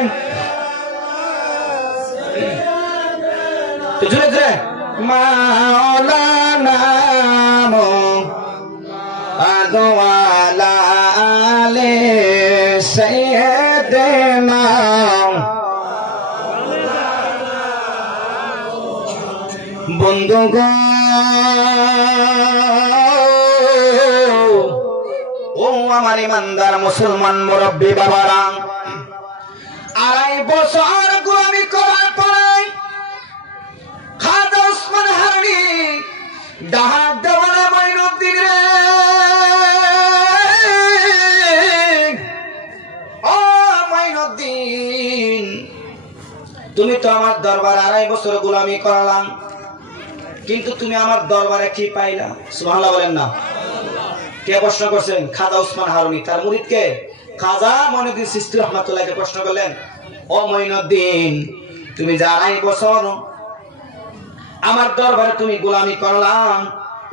তো জোরে জোরে, মাওলানা মুহাম্মদ ওয়া আলা আলি সাইয়্যিদিনা। বন্ধুগণ ও আমার ইমানদার মুসলমান মুরব্বী বাবারা, 2.5 বছর গোলামি করার পরে খাজা উসমান হারুনি ডাহাত দেওয়ানা মাইনুদ্দিন রে, ও মাইনুদ্দিন তুমি তো আমার দরবার 2.5 বছর গোলামি করলাম, কিন্তু তুমি আমার দরবারে কি পাইলা? সুবহানাল্লাহ বলেন না? কে প্রশ্ন করছেন? খাজা উসমান হারুনি। তার মুরিদ কে? খাজা মাইনুদ্দিন চিশতি রাহমাতুল্লাহকে প্রশ্ন করলেন, ও মাইনুদ্দিন তুমি যে 2.5 বছর আমার দরবারে তুমি গোলামি করলাম,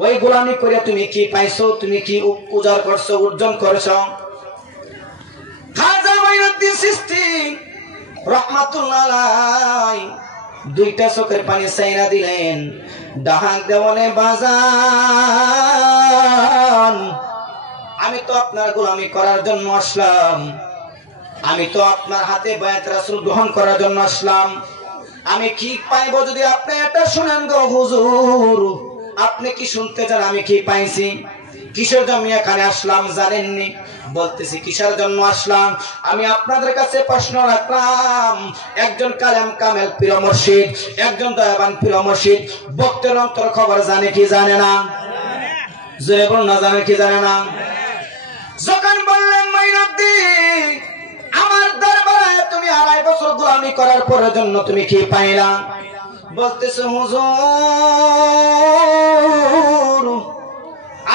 ওই গোলামি করে তুমি কি পাইছো? তুমি কি উজাড় করছো, অর্জন করছো? খাজা মাইনুদ্দিন চিশতি রাহমাতুল্লাহ আলাইহি 2টা চোখের পানি ছাইরা দিলেন, ডাহাক দেওয়ানে বাজান আমি তো আপনার গোলামি করার জন্য আসলাম, আমি তো আপনার হাতে বায়াত রাসূল গ্রহণ করার জন্য আসলাম। আমি কি পাইবো যদি আপনি এটা শুনেন গো হুজুর? আপনি কি শুনতে চান আমি কি পাইছি? কিসের জন্য এখানে আসলাম জানেননি? বলতেছি কিসের জন্য আসলাম। আমি আপনাদের কাছে প্রশ্ন রাখলাম, একজন কালেম কামেল পীর মুর্শিদ, একজন দয়াবান পীর মুর্শিদ ভক্তের অন্তর খবর জানে কি জানে না? জোরে বলুন না, জানে কি জানে না? যখন বললেন মাইনুদ্দিন আমার দরবারে তুমি 2.5 বছর গোলামি করার পরের জন্য তুমি কি পাইলা? বলতেছে হুজুর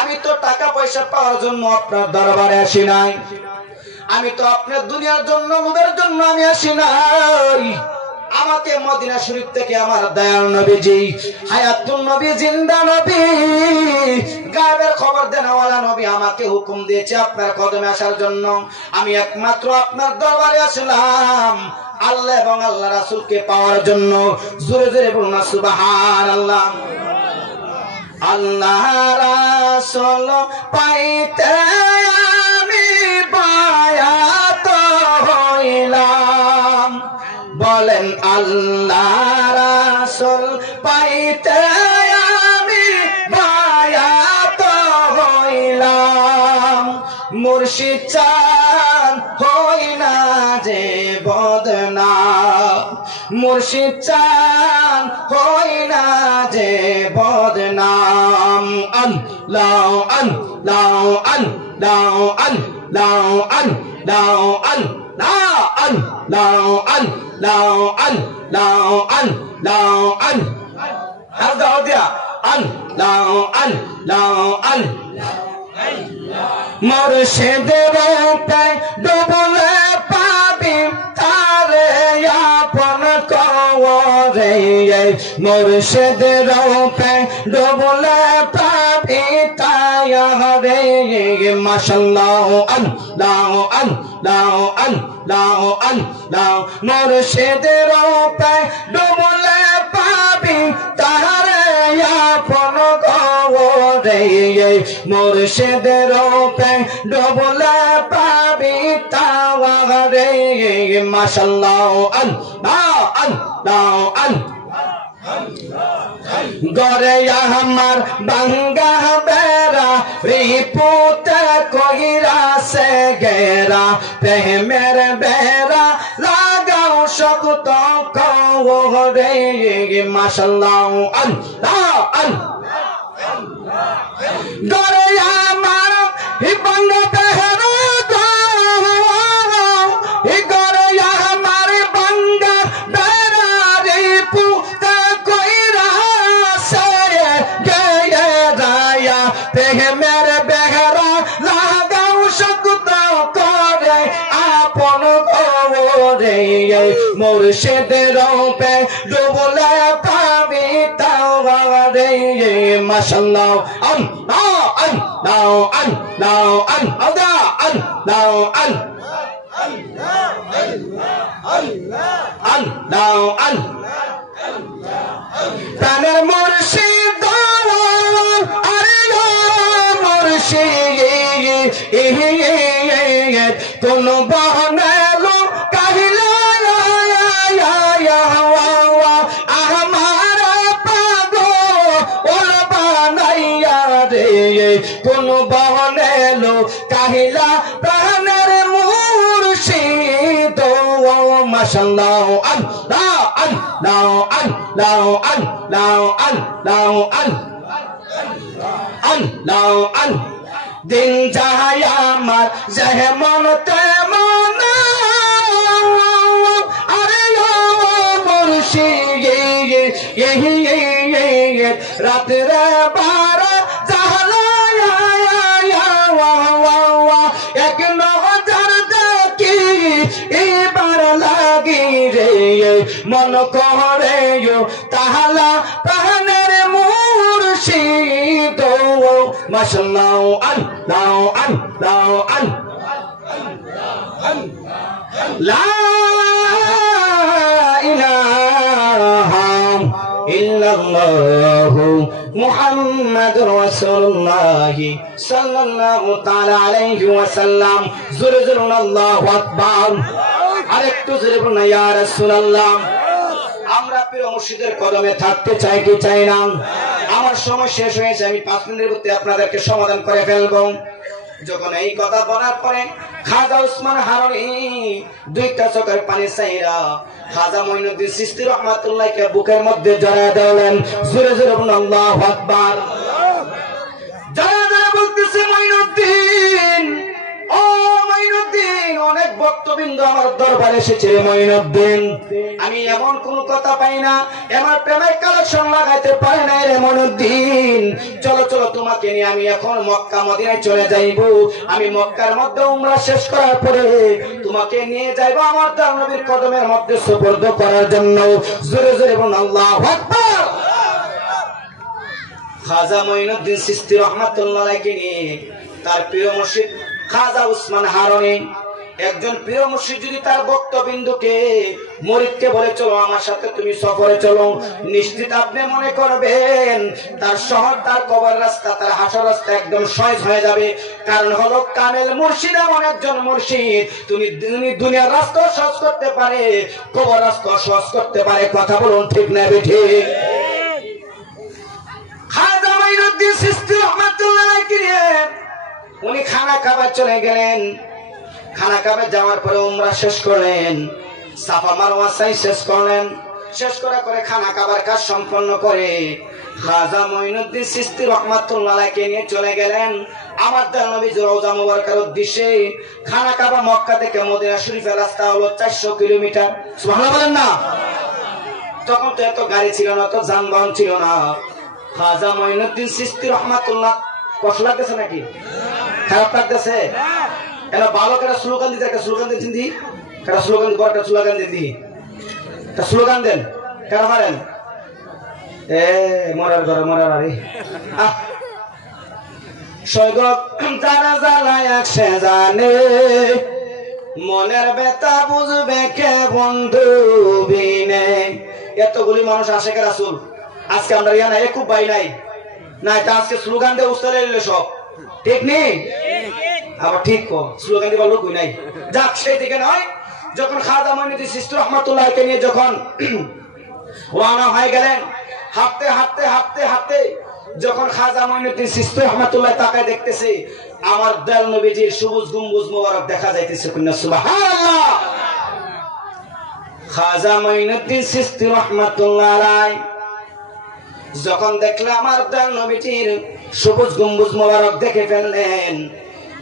আমি তো টাকা পয়সা পাওয়ার জন্য আপনার দরবারে আসি নাই, আমি তো আপনার দুনিয়ার জন্য লোভের জন্য আমি আসি নাই। আমাকে মদিনা শরীফ থেকে আমার দয়াল নবীজি, হায়াতুন নবী, জিন্দা নবী, গায়েবের খবর দেওয়ালা নবী আমাকে হুকুম দিয়েছে আপনার কদমে আসার জন্য। আমি একমাত্র আপনার দরবারে আসলাম আল্লাহ এবং আল্লাহ রাসূলকে পাওয়ার জন্য। জোরে জোরে বলুন সুবহানাল্লাহ। আল্লাহ রাসূল পাইতে আমি বায়াত হইলাম। বলেন আল্লাহ রাসূল পাইতে আমি বায়াত হইলাম। মুর্শিদ চান হই না যে বদনাম, মুর্শিদ চান হই না যে বদনাম। আল্লাহ আল্লাহ আল্লাহ আল্লাহ আল্লাহ আল্লাহ আল্লাহ আল্লাহ আল্লাহ আল্লাহ আল্লাহ দিয়া আল্লাহ আল্লাহ আল্লাহ। মুর্শিদের পায় ডুবলে পাবি তারে আপন করে, মুর্শিদের পায় ডুবলে পাবি তারে। মাশাআল্লাহ আল্লাহ আল্লাহ আল্লাহ আল্লাহ। মুর্শিদের পায় ডুবলে পাবি তারে আপন করে, মুর্শিদের পায় ডুবলে পাবি তারে। মাশাআল্লাহ আল্লাহ আল্লাহ আল্লাহ। গরে আমার বাঙ্গা বেড়া রিপুতে কইরা সে গেরা, প্রেমের বেড়া লাগাও শক্ত করে। মাশাআল্লাহ আল্লাহ আল্লাহ। গরে আমার বাঙ্গা বেড়া মুর্শিদের পে ডুবলে পাবি তাওয়ারে। মাশাআল্লাহ আল্লাহ আল্লাহ আল্লাহ আল্লাহ আল্লাহ আল্লাহ আল্লাহ। প্রাণের মুর্শিদ আরে মুর্শিদ কোন বাহানা কোন বহনেলো কাহিলা প্রাণের মুর্শিদ। মাশাআল্লাহ আল্লাহ আল্লাহ আল্লাহ আল্লাহ আল্লাহ আল্লাহ আল্লাহ। দিন যায় আমার যেমন তেমন আরে মুর্শিদ রাত্রে 12 মন করে তাহলা প্রাণের মুর্শিদ। মাশাআল্লাহ আল্লাহ আল্লাহ লা ইলাহা ইল্লাল্লাহু মুহাম্মাদুর রাসূলুল্লাহ সাল্লাল্লাহু তাআলা আলাইহি ওয়াসাল্লাম। জোরে জোরে আল্লাহু আকবার। আরেকটু জোরে বলুন ইয়া রাসূলুল্লাহ। আমরা প্রিয় মুর্শিদের কদমে থাকতে চাই কি চাই না? আমার সময় শেষ হয়েছে, আমি 5 মিনিটের মধ্যে আপনাদেরকে সমাধান করে ফেলবো। যখন এই কথা বলার পরে খাজা উসমান হারুনি দুইটা চোখের পানি চাইরা খাজা মঈনুদ্দিন চিশতি রাহমাতুল্লাহকে বুকের মধ্যে জড়ায় দিলেন। জোরে জোরে বলুন আল্লাহু আকবার। যারা যারা বলতেছে মঈনুদ্দিন, ও মঈনুদ্দিন, অনেক ভক্তবৃন্দ আমার দরবারে এসেছে মঈনুদ্দিন, আমি এমন কোন কথা পাই না, আমার প্রেমের কালেকশন লাগাইতে পারে না রে মঈনুদ্দিন। চলো চলো, তোমাকে নিয়ে আমি এখন মক্কা মদিনায় চলে যাইব। আমি মক্কার মধ্যে উমরা শেষ করার পরে তোমাকে নিয়ে যাইব আমার দয়াল নবীর কদমের মধ্যে সুপর্দ করার জন্য। জোরে জোরে বলুন আল্লাহু আকবার। খাজা মঈনুদ্দিন চিশতি রাহমাতুল্লাহ আলাইহি নিয়ে তার প্রিয় মুর্শিদ খাজা উসমান হারুনি, একজন প্রিয় মুর্শিদ যদি তার ভক্তবিন্দুকে মুরিদকে বলে চলো আমার সাথে তুমি সফরে চলো, নিশ্চিত আপনি মনে করবেন তার শহর, তার কবর রাস্তা, তার হাসর রাস্তা একদম সহজ হয়ে যাবে। কারণ হলো কামেল মুর্শিদ এমন একজন মুর্শিদ, তুমি দুনিয়ার রাস্তা সহজ করতে পারে, কবর রাস্তা সহজ করতে পারে। কথা বলুন ঠিক না বেঠিক? খাজা মঈনুদ্দিন চিশতি রাহমাতুল্লাহ আলাইহি উনি খানা কাবা চলে গেলেন। খানা কাবা যাওয়ার পরে উমরা শেষ করলেন, সাফা মারওয়া সাই শেষ করলেন। শেষ করে খানা কাবার কাজ সম্পন্ন করে খাজা মঈনুদ্দিন চিশতি রাহমাতুল্লাহ আলাইহি নিয়ে চলে গেলেন আমার দয়াল নবীর রওজা মুবারকের উদ্দেশ্যে। খানা কাবা মক্কা থেকে মদিনা শরীফের রাস্তা হলো 400 কিলোমিটার। সুবহানাল্লাহ বলেন না? তখন তো এত গাড়ি ছিল না, তো যানবাহন ছিল না। খাজা মঈনুদ্দিন চিশতি রাহমাতুল্লাহ, কষ্ট লাগতেছে নাকি? খারাপ লাগতেছে? এরা বালকেরা স্লোগান দিতে, একটা স্লোগান দিন দি, একটা স্লোগান দিব, একটা স্লোগান দিন দি, একটা স্লোগান দেন। কারা মারেন? মরার ঘরে মরার আরে সৈগত যারা জ্বালায় সে জানে, মনের ব্যথা বুঝবে কে বন্ধু বিনে। এতগুলি মানুষ আশেকে রাসূল, আজকে আমরা ইয়া নাই খুব ভাই নাই না, এটা আজকে স্লোগান দিয়ে উস্তালে নিলে সব ঠিক নেই। আবার ঠিক স্লোগান দিবার লোক নাই। যাক, সেই দিকে নয়। যখন খাজা মঈনুদ্দিন চিশতি রাহমাতুল্লাহকে নিয়ে যখন রওনা হয়ে গেলেন, হাঁটতে হাঁটতে হাঁটতে হাঁটতে যখন খাজা মঈনুদ্দিন চিশতি রাহমাতুল্লাহ তাকায় দেখতেছে আমার দয়াল নবীজির সবুজ গম্বুজ মোবারক দেখা যাইতেছে। সুবহানাল্লাহ। খাজা মঈনুদ্দিন চিশতি রাহমাতুল্লাহ আলাইহি যখন দেখলে আমার দয়াল নবীজির সবুজ গম্বুজ মোবারক দেখে ফেললেন,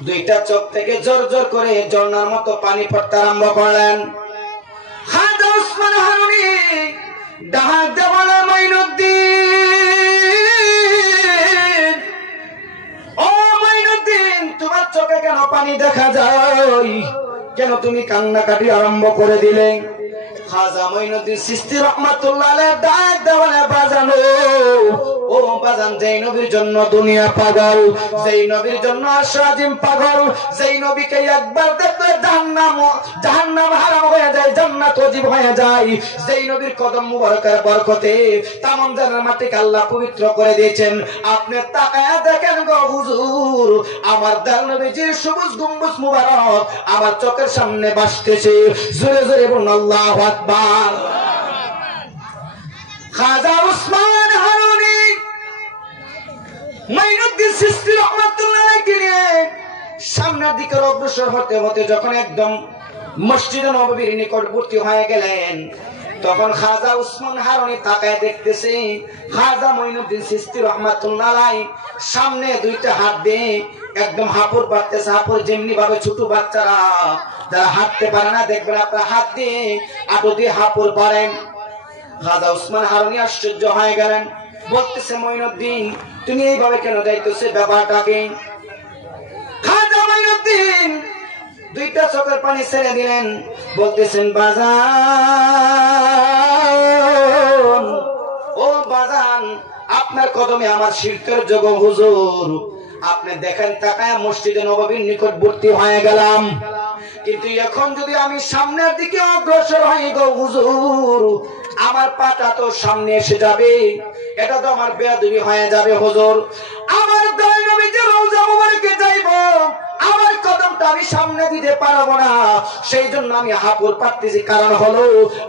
দুইটা চোখ থেকে জোর জোর করে ঝর্ণার মতো পানি পড়তে আরম্ভ করলেন। খাজা উসমান হারুনি ডাক দিয়ে বলে, মঈনুদ্দিন, ও মঈনুদ্দিন, তোমার চোখে কেন পানি দেখা যায়? কেন তুমি কান্নাকাটি আরম্ভ করে দিলে? খাজা মঈনুদ্দিন চিশতি রাহমাতুল্লাহ আলাইহি ডাক দেওয়ালে, বাজানো ও বাজান, যেই নবীর জন্য দুনিয়া পাগল, যেই নবীর জন্য আশরাজিম পাগল, যেই নবীকে একবার দেখলে জাহান্নাম হারাম হয়ে যায়, জান্নাত ওয়াজিব হয়ে যায়, যেই নবীর কদম মুবারকের বরকতে তামাম জান্নাতের মাটিকে আল্লাহ পবিত্র করে দিয়েছেন, আপনি তাকায়া দেখেন গো হুজুর, আমার দয়াল নবীজির সবুজ গম্বুজ মুবারক আমার চোখের সামনে ভাসতেছে। জোরে জোরে বলুন আল্লাহু আকবার। খাজা উসমান হারুনি মঈনুদ্দিন চিশতি রাহমাতুল্লাহ আলাইহি সামনের দিকে অগ্রসর হতে হতে যখন একদম মসজিদে নববীর নিকটবর্তী হয়ে গেলেন, তখন খাজা উসমান হারুনি তাকায় দেখতেছে খাজা মঈনুদ্দিন চিশতি রাহমাতুল্লাহ আলাইহি সামনে দুইটা হাত দিয়ে একদম হাঁপুর পাড়তেছে। হাঁপুর যেমনি ভাবে ছোট বাচ্চারা যারা হাঁটতে পারে না, দেখবেন আপনার হাত দিয়ে আঁটু দিয়ে হাঁপুর পারেন। খাজা উসমান হারুনি আশ্চর্য হয়ে গেলেন, বলতেছে, মঈনুদ্দিন, তুমি এইভাবে কেন যাইতেছে, ব্যাপারটাকে? খাজা মঈনুদ্দিন দুইটা চোখের পানি ছেড়ে দিলেন, বলতেছেন, বাজান, ও বাজান, আপনার কদমে আমার শিরকের যোগ হুজুর। আপনি দেখেন তাকায় মসজিদে নববীর নিকটবর্তী হয়ে গেলাম। কিন্তু এখন যদি আমি সামনের দিকে অগ্রসর হই গো হুজুর, আমার পাটা তো সামনে এসে যাবে, এটা তো আমার বেয়াদবি হয়ে যাবে হুজুর। আমার দয়ার নবীর রওজা মুবারকে যাইব, আমার কদমটা আমি সামনে দিতে পারবো না, সেই জন্য আমি হাপুর পারতেছি। কারণ হলো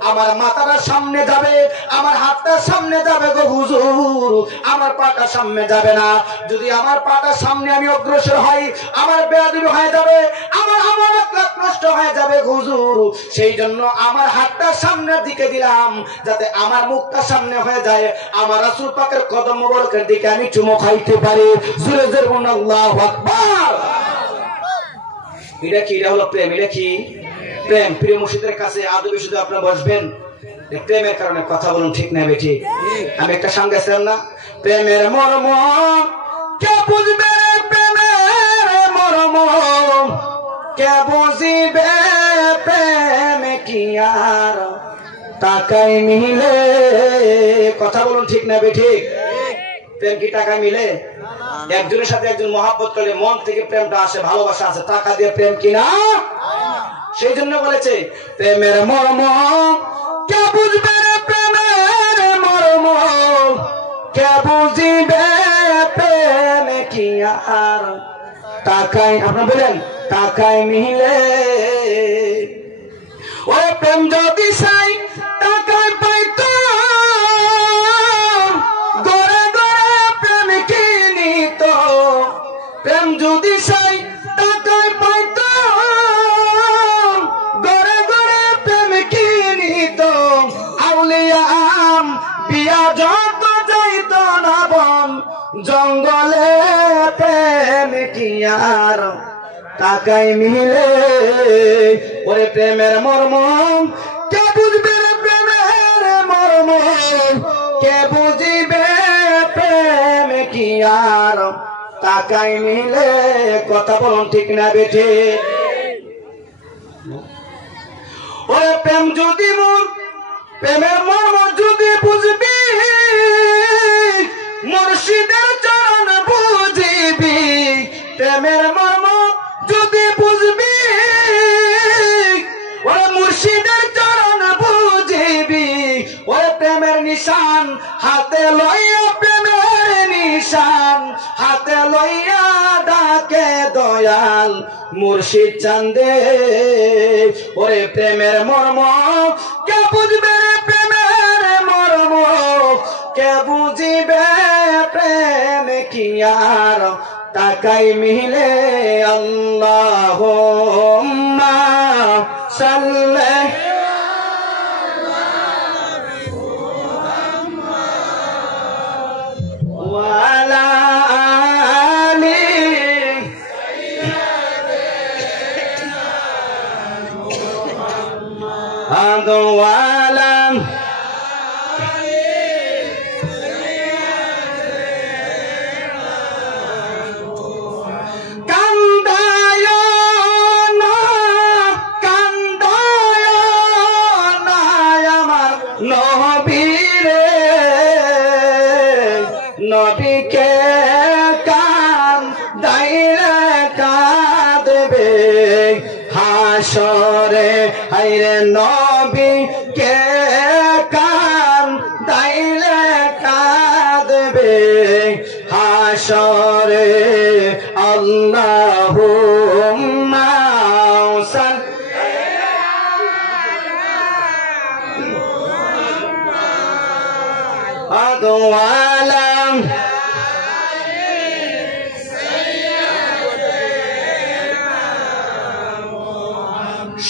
আমার মাথাটা সামনে যাবে, আমার হাতটা সামনে যাবে গো হুজুর, আমার পাটা সামনে যাবে না। যদি আমার পাটা সামনে আমি অগ্রসর হই, আমার বেয়াদবি হয়ে যাবে, আমার আমানত নষ্ট হয়ে যাবে হুজুর। সেই জন্য আমার হাতটা সামনের দিকে দিলাম, যাতে আমার মুখটা সামনে হয়ে যায়, আমার রাসূল পাকের কদম মোবারকের দিকে আমি চুমো খাইতে পারি। জোরে জোরে বলুন আল্লাহু আকবার। এটা কি? এটা হলো প্রেম। এটা কি? প্রেম। প্রিয় মুর্শিদের কাছে আদবে শুধু আপনারা বসবেন, প্রেমের কারণে কথা বলুন, ঠিক না বেঠিক? আমি একটা সঙ্গে ছিলাম না, প্রেমের মর্ম কে বুঝবে, প্রেমের মর্ম কে বুঝিবে, প্রেম কি আর টাকায় মিলে? কথা বলুন, ঠিক না বেঠিক? প্রেম কি টাকায় মিলে? একজনের সাথে একজন মহাব্বত করলে মন থেকে প্রেমটা আসে, ভালোবাসা আছে। টাকা দিয়ে প্রেম কিনা? সেই জন্য বলেছে প্রেমের মর্ম কে বুঝবে, প্রেমের মর্ম কে বুঝিবে, প্রেম কি আর টাকায়, আপনারা বলেন, টাকায় মিলে? ও প্রেম যদি চাই টাকায় পাইতো, গড়ে গড়ে প্রেম কিনিত। প্রেম যদি চাই টাকায় পাইতো, গড়ে গড়ে প্রেম কিনিত। আউলিয়া বিয়া যত যাইত না বন জঙ্গলে, প্রেম কি আর টাকায় মিলে? ওরে প্রেমের মর্ম কে বুঝবে, প্রেমের মর্ম কে বুঝিবে, প্রেম কি আর টাকায় মিলে? কথা বলুন, ঠিক না বেঠিক? ওরে প্রেম যদি মোর, প্রেমের মর্ম যদি বুঝবি, মুর্শিদের চরণ বুঝিবি। প্রেমের মর্ম যদি বুঝবি, ওরে মুর্শিদের চরণ বুঝিবি। ওরে প্রেমের নিশান হাতে লইয়া, প্রেমের নিশান হাতে লইয়া ডাকে দয়াল মুর্শিদ চান্দে। ওরে প্রেমের মর্ম কে বুঝবে, প্রেমের মর্ম কে বুঝিবে, প্রেম কি আর টাকায় মিলে? আল্লাহুম্মা সাল্লি ওয়ালা আলি আদওয়ালা নবীকে কান দাইলে কাঁদবে হাসরে, হায়রে নবীকে কান দাইলে কাঁদবে হাসরে। আল্লাহুম্মা আদওয়ালা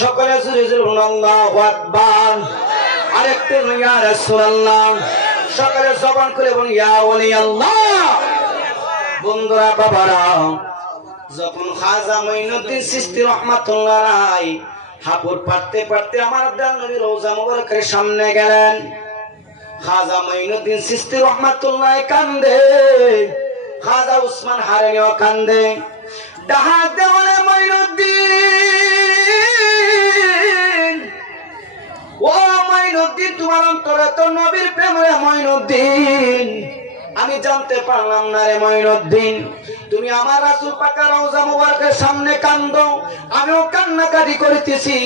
সকলে জোরে জোরে বলুন আল্লাহু আকবার। আরেকটু ইয়া রাসূলুল্লাহ। সকলে জবান করে বলুন ইয়া ওলি আল্লাহ। বন্ধুরা, বাবারা, যখন খাজা মঈনুদ্দিন চিশতি রাহমাতুল্লাহ আলাইহি হাপুর পাড়তে পাড়তে আমার দয়াল নবীর রওজা মুবারকের সামনে গেলেন, খাজা মঈনুদ্দিন চিশতি রাহমাতুল্লাহ কান্দে, খাজা উসমান হারেনিও কান্দে। ডাহাত দেওয়ালে মঈনুদ্দিন, ও মঈনুদ্দিন, তোমার অন্তরে তো নবীর প্রেম রে মঈনুদ্দিন। আমি জানতে পারলাম না রে মঈনুদ্দিন, তুমি আমার রাসূল পাকের রওজা মুবারকের সামনে কান্দো, আমিও কান্নাকাটি করিতেছি।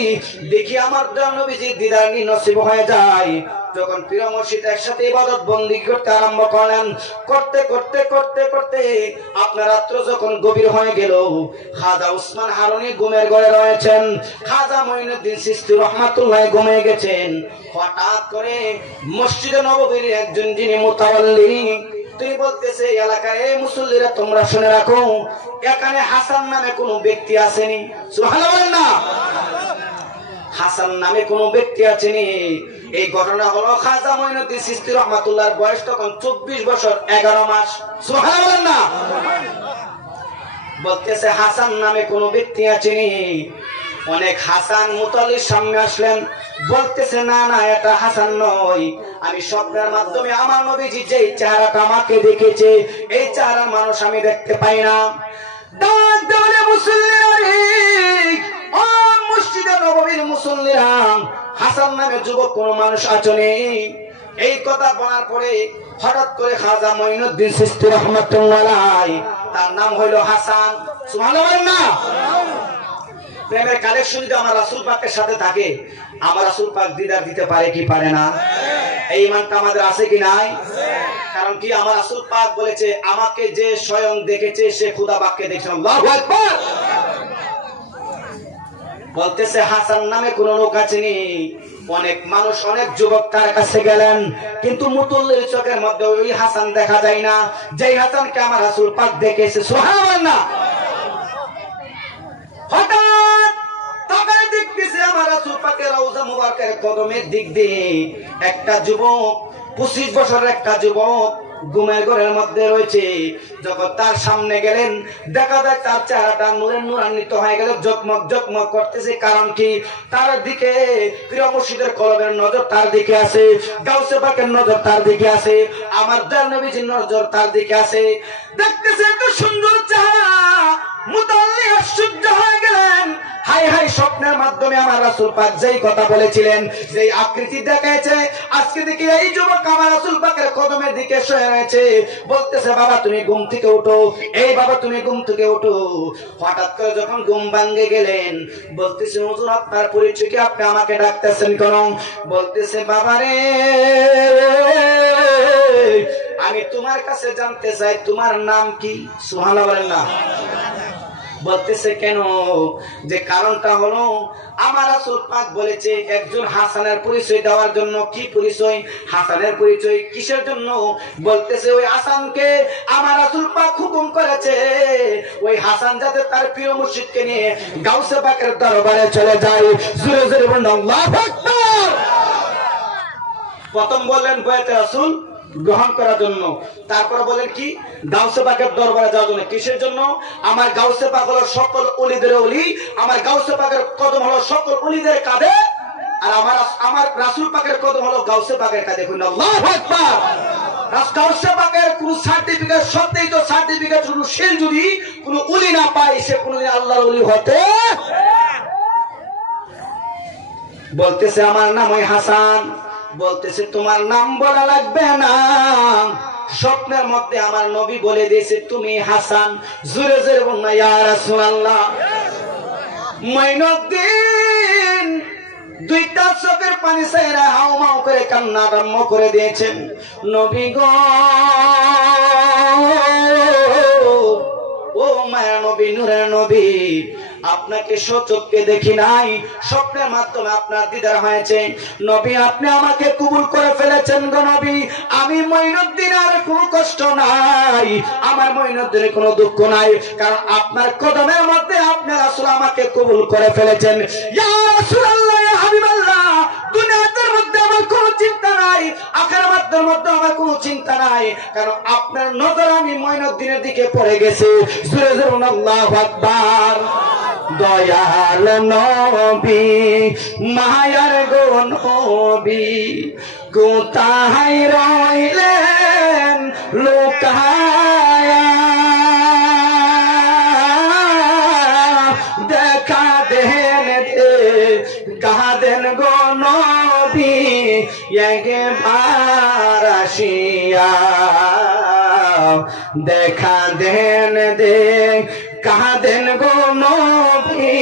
দেখি আমার নবীজির দিদার নসিব হয়ে যায়। যখন প্রিয় মুর্শিদ একসাথে ইবাদত বন্দেগী করতে আরম্ভ করলেন, করতে করতে করতে করতে আপনার রাত্র যখন গভীর হয়ে গেল, খাজা উসমান হারুনি ঘুমের ঘরে রয়েছেন, খাজা মঈনুদ্দিন চিশতি রহমাতুল্লাহ ঘুমিয়ে গেছেন। হঠাৎ করে মসজিদে নববীর একজন যিনি মুতাওয়াল্লি, তিনি বলতেছে এলাকায় এই মুসল্লিরা তোমরা শুনে রাখো, এখানে হাসান নামে কোন ব্যক্তি আসেনি। সুবহানাল্লাহ বলেন না? হাসান নামে কোন ব্যক্তি আসেনি। এই ঘটনা হলো খাজা মঈনুদ্দিন চিশতি রহমাতুল্লাহর বয়স তখন 24 বছর 11 মাস। সুবহানাল্লাহ বলেন না? বলতেছে হাসান নামে কোন ব্যক্তি আসেনি। অনেক হাসান মুতাল্লির সামনে আসলেন, বলতেছে না না এটা হাসান নয়, আমি স্বপ্নের মাধ্যমে আমার নবীজি যেই চেহারাটা আমাকে দেখেছে এই চেহারার মানুষ আমি দেখতে পাই না। দাঁত দেওয়ালে মুসল্লিরা, ও মসজিদে নববীর মুসল্লিরা, হাসান নামে যুবক কোন মানুষ আছেনি। এই কথা বলার পরে হঠাৎ করে খাজা মঈনুদ্দিন চিশতি রহমাতুল্লাহ আলাইহি, তার নাম হইল হাসান। সুবহানাল্লাহ বলেন না? প্রেমের কালেকশন যদি আমার রাসূল পাকের সাথে থাকে, আমার রাসূল পাক দিদার দিতে পারে কি পারে না? এই ঈমানটা আমাদের আছে কি নাই? কারণ কি আমার রাসূল পাক বলেছে, আমাকে যে স্বয়ং দেখেছে সে খোদা পাককে দেখেছে। আল্লাহু আকবার। বলতেছে হাসান নামে কোন লোক আছেনি। অনেক মানুষ অনেক যুবক তার কাছে গেলেন, কিন্তু মুতাল্লির চোখের মধ্যে ওই হাসান দেখা যায় না, যেই হাসানকে আমার রাসূল পাক দেখেছে। সুবহানাল্লাহ। হঠাৎ তাকায় দেখতেছে আমার রাসূল পাকের রওজা মুবারকের কদমের দিক দিয়ে একটা যুবক, 25 বছরের একটা যুবক ঘুমের ঘরের মধ্যে রয়েছে। যখন তার সামনে গেলেন, দেখা যায় তার চেহারাটা নূরে নূরান্বিত হয়ে গেল, জকমক জকমক করতেছে। কারণ কি? তার দিকে প্রিয় মুর্শিদের কলবের নজর তার দিকে আছে, গাউসে পাকের নজর তার দিকে আছে, আমার দয়াল নবীজির নজর তার দিকে আছে। দেখতেছে এত সুন্দর চেহারা, মুতাল্লি আশ্চর্য হয়ে গেলেন। হাই হাই, স্বপ্নের মাধ্যমে আমার রাসূল পাক যেই কথা বলেছিলেন, যেই আকৃতি দেখাইছে, আজকে দেখি এই যুবক আমার রাসূল পাকের কদমের দিকে শুয়ে রয়েছে। বলতেছে বাবা তুমি ঘুম থেকে উঠো, এই বাবা তুমি ঘুম থেকে উঠো। হঠাৎ করে যখন ঘুম ভাঙে গেলেন, বলতেছে হুজুর আপনার পরিচয় কি, আপনি আমাকে ডাকতেছেন কেন? বলতেছে বাবারে আমি তোমার কাছে জানতে চাই তোমার নাম কি। সুবহানাল্লাহ বলেন না? বলতেছে কেন? যে কারণটা হলো আমার রাসূল পাক বলেছে একজন হাসানের পরিচয় দেওয়ার জন্য। কি পরিচয়? হাসানের পরিচয় কিসের জন্য? বলতেছে ওই হাসানকে আমার রাসূল পাক হুকুম করেছে ওই হাসান যাতে তার প্রিয় মুর্শিদকে নিয়ে গাউসে পাকের দরবারে চলে যায়। জোরে জোরে বলুন আল্লাহু আকবার। প্রথম বললেন বয়াতে রাসূল গ্রহণ করার জন্য, তারপরে বলেন কি গাউসে পাকের দরবারে যাওয়ার জন্য। কিসের জন্য? আমার গাউসে পাক হলো সকল ওলিদের ওলি, আমার গাউসে পাকের কদম হলো সকল ওলিদের কাঁধে, আর আমার রাসূল পাকের কদম হলো গাউসে পাকের কাঁধে। আল্লাহু আকবার। গাউসে পাকের কোন সার্টিফিকেট, সত্যিই তো সার্টিফিকেট শুধু সে যদি কোন ওলি না পায়, সে কোনদিন আল্লাহর ওলি হতে। বলতেছে আমার নাম ওই হাসান। বলতেছে তোমার নাম বলা লাগবে না, স্বপ্নের মধ্যে আমার নবী বলে দিয়েছে তুমি হাসান। জোরে জোরে বলুন ইয়া রাসূলুল্লাহ। মঈনুদ্দিন দুইটা চোখের পানি ছেড়ে হাউমাউ করে কান্না আরম্ভ করে দিয়েছেন। নবী গো, ও মায়ের নবী, নূরের নবী, আপনাকে সচক্ষে দেখি নাই, স্বপ্নের মাধ্যমে আপনার দিদার হয়েছে। নবী আপনি আমাকে কবুল করে ফেলেছেন গো নবী। আমি মঈনুদ্দিন আর কোনো কষ্ট নাই, আমার মঈনুদ্দিনের কোনো দুঃখ নাই, কারণ আপনার কদমের মধ্যে আপনার রাসূল আমাকে কবুল করে ফেলেছেন। ইয়া রাসূলুল্লাহ, ইয়া হাবিবাল্লাহ, দুনিয়ার মধ্যে আমার কোনো চিন্তা নাই, আখিরাতের মধ্যে আমার কোনো চিন্তা নাই, কারণ আপনার নজর আমি মঈনুদ্দিনের দিকে পড়ে গেছে। জোরে জোরে আল্লাহু আকবার। দয়াল নবী, মায়ার গো নবী, কোথায় রইলেন লুকায়া, দেখা দেন কাঁদেন গো নবী একবার আসিয়া। দেখা দেন দেখা দেন গো নবী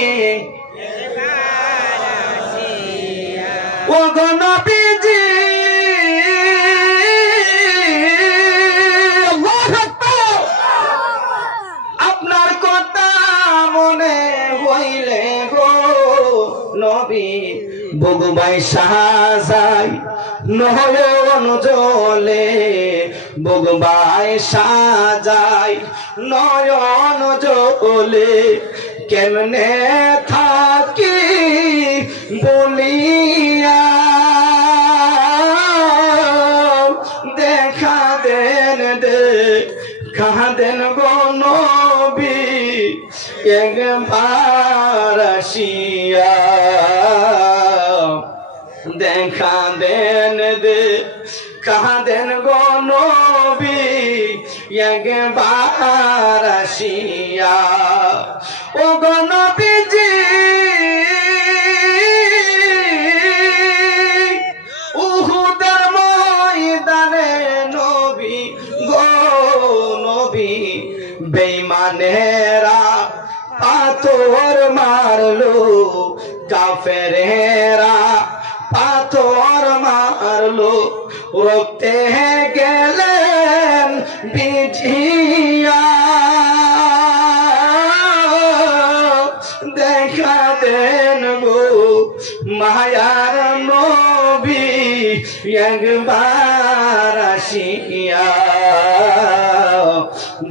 ও গো নবীজি আপনার কথা মনে হইলে গো নবী বুগবাই সাজাই নয়ন জলে বুগবাই সাজাই নয়ন জলে কেমনে থাকি বলিয়া দেখা দেন দেখা দেন গো নবী একবার আসিয়া দেখা দেন দেখা দেন গো নবী একবার আসিয়া ও গো নবীজি উহুদের ময়দানে নবী গো নবী বেঈমানেরা পাথর মারলো কাফেরেরা পাথর মারলো রক্তে গেলেন বিজিয়া দেখা দেন গো মায়ার নবী একবার আসিয়া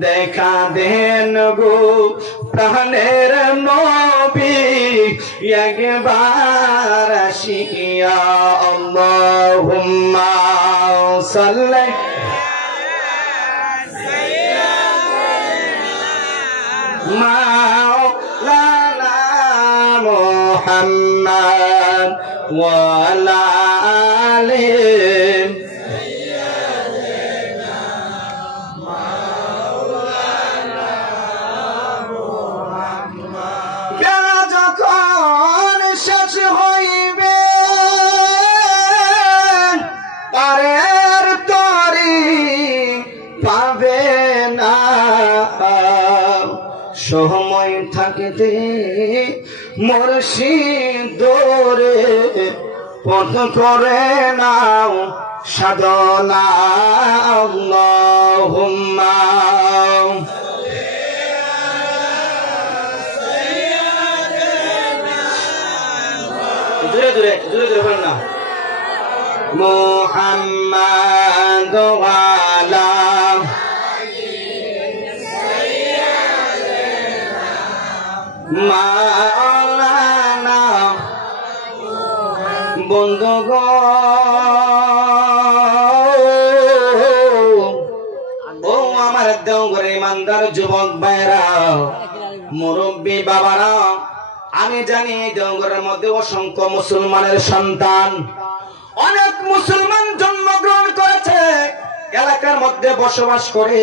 দেখা দেন গো প্রাণের নবী একবার আসিয়া আল্লাহুম্মা সাল্লি মাওলানা মুহাম্মদ ওয়া আলা আলিহি শেষ হইবে পারের তরি পাবে না সময় থাকতে মুর্শিদ দরে পথ করে নাও সাধনা আল্লাহুম্মা দূরে বল না মুহাম্মাদ ওয়ালা মাওলানা বন্ধুগণ ও আমার দেওঘরে ইমানদার যুবক ভাইরা মুরব্বী বাবারা আমি জানি দেওঘরের মধ্যে অসংখ্য মুসলমানের সন্তান অনেক মুসলমান জন্মগ্রহণ করেছে এলাকার মধ্যে বসবাস করে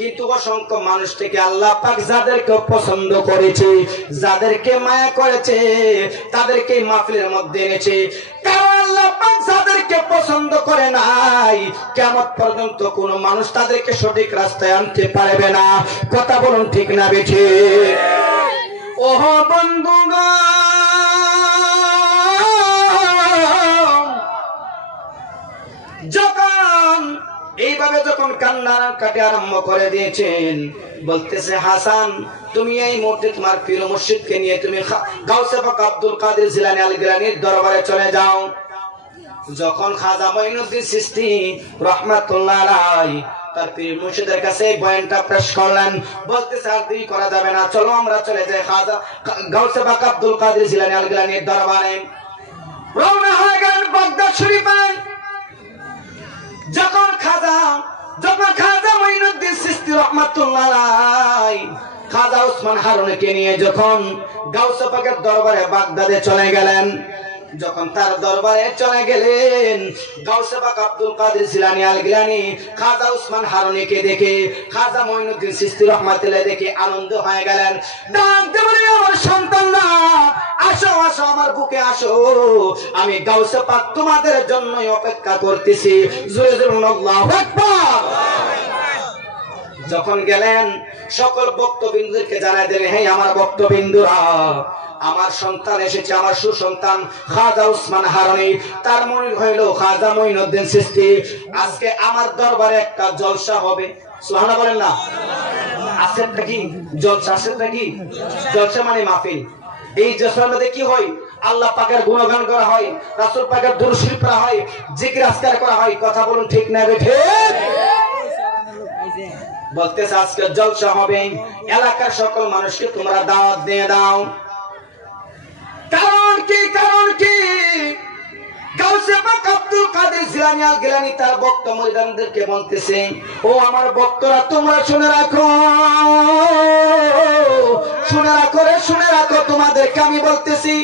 কিন্তু অসংখ্য মানুষ থেকে আল্লাহ পাক যাদেরকে পছন্দ করেছে যাদেরকে মায়া করেছে তাদেরকে মাহফিলের মধ্যে এনেছে কারণ আল্লাহ পাক যাদেরকে পছন্দ করে নাই কিয়ামত পর্যন্ত কোন মানুষ তাদেরকে সঠিক রাস্তায় আনতে পারবে না কথা বলুন ঠিক না বেঠি ও বন্ধুগণ যখন এইভাবে যখন কান্না কাটে আরম্ভ করে দিয়েছেন বলতেছে হাসান তুমি এই মুহূর্তে তোমার পীর মুর্শিদকে নিয়ে তুমি গাউসে পাক আব্দুল কাদের জিলানী আল গিলানীর দরবারে চলে যাও যখন খাজা মঈনুদ্দিন চিশতি রাহমাতুল্লাহ আলাইহি তার পীর মুর্শিদের কাছে বয়ানটা পেশ করলেন বলতেছে আর দেরি করা যাবে না চলো আমরা চলে যাই খাজা গাউসে পাক আব্দুল কাদের জিলানী আল গিলানীর দরবারে রওনা হয়ে গেলেন বাগদাদ শরীফে যখন খাজা মঈনুদ্দিন চিশতি রাহমাতুল্লাহ আলাইহি খাজা ওসমান হারুনকে নিয়ে যখন গাউসে পাকের দরবারে বাগদাদে চলে গেলেন যখন তার দরবারে চলে গেলেন গাউসে পাক আব্দুল কাদের জিলানী আল গিলানী খাজা ওসমান হারুনকে দেখে খাজা মঈনুদ্দিন চিশতি রাহমাতুল্লাহ দেখে আনন্দ হয়ে গেলেন ডাক দিয়ে বলে আমার সন্তানরা আসো আসো আমার বুকে আসো আমি গাউসে পাক তোমাদের জন্য অপেক্ষা করতেছি জোরে জোরে আল্লাহু আকবার যখন গেলেন সকল ভক্তবিন্দুদেরকে জানাই দিলেন, হে আমার ভক্তবিন্দুরা, আমার সন্তান এসেছে, আমার সুসন্তান খাজা উসমান হারানি, তার মনে হইল খাজা মঈনুদ্দিন চিশতি, আজকে আমার দরবারে একটা জলসা হবে। সুবহানাল্লাহ বলেন না? আসেনটা কি জলসা? আসেনটা কি জলসা? মানে মাহফিল। এই জলসার মধ্যে কি হয়? আল্লাহ পাকের গুণগান করা হয়, রাসূল পাকের দুরূদ শরীফ পড়া হয়, জিকির আজকার করা হয়। কথা বলুন ঠিক না বেঠিক? বলতেছে আজকে জলসা হবে, এলাকার সকল মানুষকে তোমরা দাওয়াত দিয়ে দাও। কারণ কি? কারণ কি? গাউসে পাক আব্দুল কাদের জিলানী আল গিলানী তার ভক্ত মুরিদদেরকে বলতেছে, ও আমার ভক্তরা, তোমরা শুনে রাখো, শুনে রাখো রে, শুনে রাখো, তোমাদেরকে আমি বলতেছি,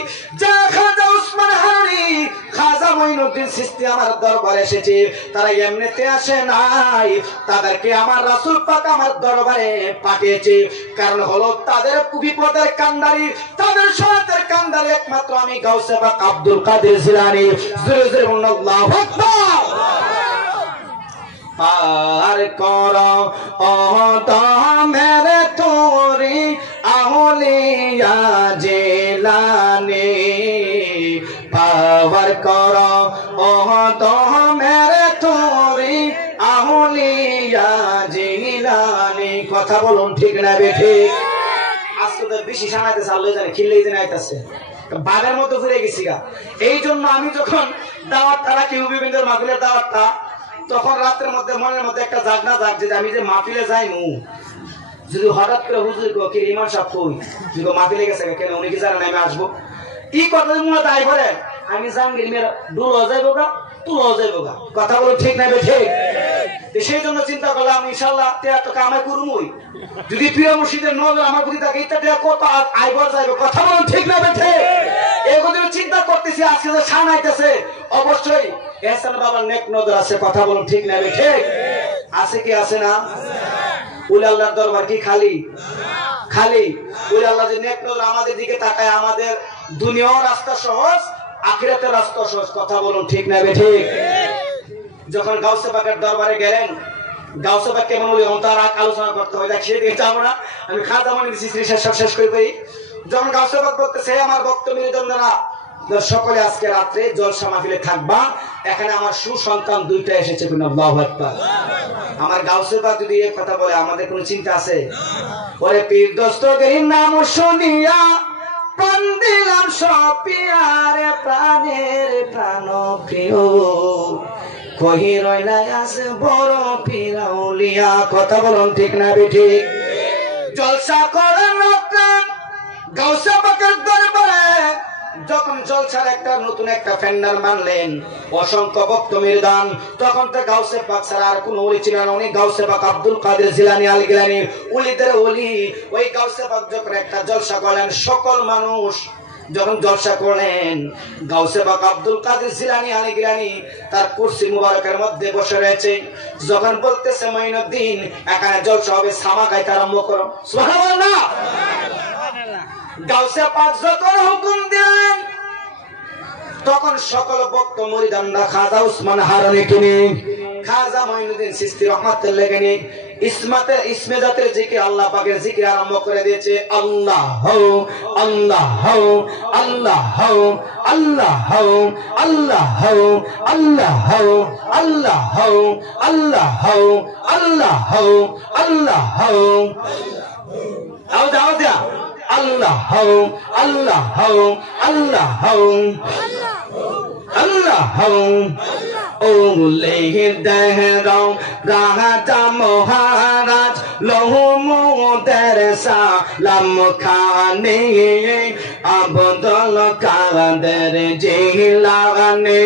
যা খাজা উসমান হারানি, খাজা মঈনুদ্দিন চিশতি আমার দরবারে এসেছে, তারা এমনিতে আসে নাই, তাদেরকে আমার রাসূল পাক আমার দরবারে পাঠিয়েছে। কারণ হলো তাদের বিপদের কান্ডারি, তাদের সহায়তার কান্ডারি একমাত্র আমি গাউসে পাক আব্দুল কাদের জিলানী। জোরে জোরে বলুন আল্লাহু আকবার। পার করো ও মেরে তোরি আউলিয়া জিলানী, পার করো ও মেরে তোরি আউলিয়া জিলানী। কথা বলুন ঠিক না বেঠিক? আজকে তো বেশি সানাইতে চালু জানে, খিল্লেই জানে আইতাছে, বাঘের মতো ফিরে গেছি গা। এই জন্য আমি যখন দাওয়াতটা রাখি হুবিবিনদের মাহফিলের দাওয়াতটা, তখন রাতের মধ্যে মনের মধ্যে একটা জাগনা জাগছে যে আমি যে মাহফিলে যাইমু, যদি হঠাৎ করে হুজুর কে ইমাম সাহেব কই যদি মাহফিলে গেছে কেন, উনি কি জানেন আমি আসবো, কি কথা মনে দায় করে আমি জানগির মেয়ের দূর যাইবো গা, তুল যাইবো গা। কথা বলো ঠিক না ঠিক? সেই জন্য চিন্তা করলাম ইনশাল্লাহ তো কামাই করুমই, যদি প্রিয় মুর্শিদের নজর আমার প্রতি থাকে, ইত্যাদি কত আইবার যাইবে। কথা বলুন ঠিক না ঠিক? এগুলো চিন্তা করতেছি, আজকে যে সানাইতেছে অবশ্যই এহসান বাবার নেক নজর আছে। কথা বলুন ঠিক না ঠিক? আছে কি আছে না? উলি আল্লাহর দরবার কি খালি? খালি। উলি আল্লাহ যে নেক নজর আমাদের দিকে তাকায়, আমাদের দুনিয়ার রাস্তা সহজ, আখিরাতের রাস্তা সহজ। কথা বলুন ঠিক না ঠিক? যখন গাউসে পাকের দরবারে গেলেন, গাউসে পাক কেমন হলো তার আলোচনা করতে হয়, দেখ সেদিকে যাবো না, আমি খাজা মঈনুদ্দিন চিশতি শেষ করে পাই। যখন গাউসে পাক বলতেছে, আমার ভক্ত মুরিদরা সকলে আজকে রাত্রে জলসা মাহফিলে থাকবা, এখানে আমার সুসন্তান দুইটা এসেছে। আল্লাহু আকবার। আমার গাউসে পাক যদি এই কথা বলে, আমাদের কোনো চিন্তা আছে? ওরে পীর দস্তগীর নাম শুনিয়া প্রাণ দিলাম সপিয়ারে, প্রাণের প্রাণ প্রিয়, কহি রইলাই আছে বড় পীর আউলিয়া। কথা বলুন ঠিক না বেঠিক? জলসা করেন রাত্রে গাউসে পাকের দরবারে, যখন জলসার একটা নতুন একটা ফেন্ডার মানলেন, অসংখ্য ভক্ত মির্দান, তখন তো গাউসে পাক ছাড়া আর কোন ওলি ছিলেন না। উনি গাউসে পাক আব্দুল কাদের জিলানী আল গিলানী, ওলিদের ওলি। ওই গাউসে পাক যখন একটা জলসা করলেন, সকল মানুষ যখন জলসা করলেন, গাউসে পাক আব্দুল কাদের জিলানী আল গিলানী তার কুরসি মুবারকের মধ্যে বসে রয়েছে। যখন বলতেছে মঈনুদ্দিন এখানে জলসা হবে, সামা গাইতে আরম্ভ করো। সুবহানাল্লাহ। গাউসে পাক যখন হুকুম দিলেন, তখন সকল ভক্ত মুরিদানরা খাজা উসমান হারানিকে নিয়ে, খাজা মঈনুদ্দিন চিশতি রাহমাতুল্লাহ আলাইহি ইসমে জাতের জিকির, আল্লাহ পাকের জিকির আরম্ভ করে দিয়েছে। আল্লাহ আল্লাহ আল্লাহ আল্লাহ আল্লাহ আল্লাহ আল্লাহ আল্লাহ আল্লাহ আল্লাহ আল্লাহ Allah ho, Allah ho, Allah ho, Allah ho. Ole dehram raja moharaj lohumu dersa lam khane abdul kader jilane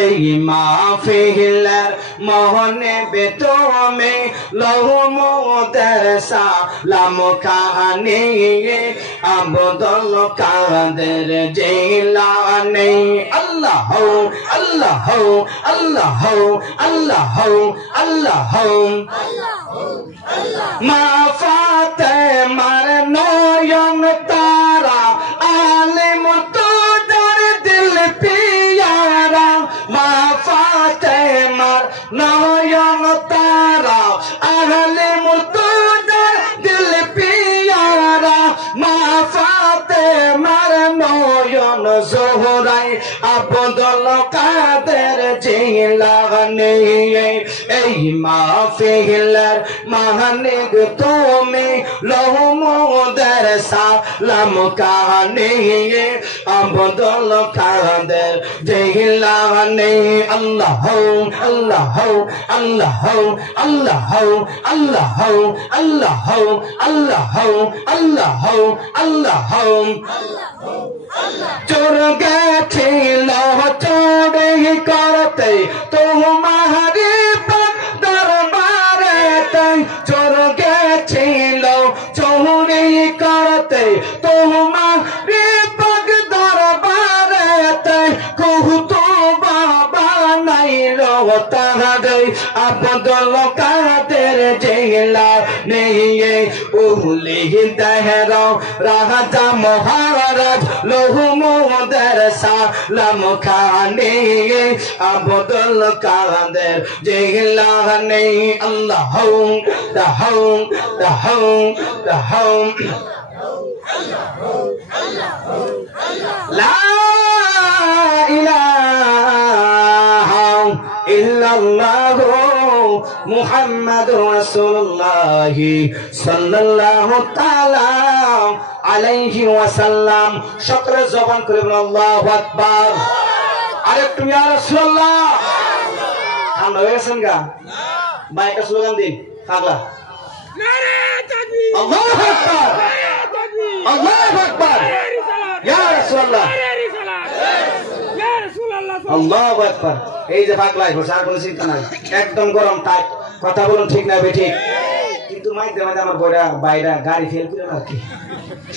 ei mahfiler mohne betome lohumu dersa lam khane abdul kader jilane. Allah ho, Allah ho, Allah ho, Allah ho, Allah ho, ma Fatimar noyon tara alim to dar dil piyara, ma Fatimar noyon tara alim জোহরাই Abdul কাদের জিলানী এই মাহফিলের মালিক তুমি লহমুদের সালাম কানে আব্দুল কাদের জিলানী আল্লাহ আল্লাহ আল্লাহ আল্লাহ আল্লাহ আল্লাহ আল্লাহ আল্লাহ আল্লাহ চোর গেছিল চোরে করতে তোমারি দরবারে চোর গেছিল চোরি করতে তোমারি দরবারে কহুতো বাবা নাইল তাহারে আব্দুল কাদের জিলানী উলি দেহর রাজা মহারাজ লহমুদের সালাম খানে আব্দুল কাদের জিলানী আল্লাহ দাহ দাহ দাহ লা ইলাহা ইল্লাল্লাহু মুহাম্মাদুর রাসূলুল্লাহ সাল্লাল্লাহু তাআলা আলাইহি ওয়াসাল্লাম। সকলে জবান করে বলুন আল্লাহু আকবার। আরেকটু ইয়া রাসূলুল্লাহ। ঠান্ডা হয়ে গেছেন গা? বাইকা স্লোগান দিন পাগলা। নারে তাকবীর, আল্লাহু আকবার, আল্লাহু আকবার, ইয়া রাসূলুল্লাহ, ইয়া রাসূলুল্লাহ, আল্লাহু আকবার। এই যে পাগলাই বসে আর কোনো চিন্তা নাই, একদম গরম টাইট কথা বলুন, ঠিক না বেঠিক? কিন্তু মাইতে মাইতে আমার বইরা বাইরা গাড়ি ফেল করে আর কি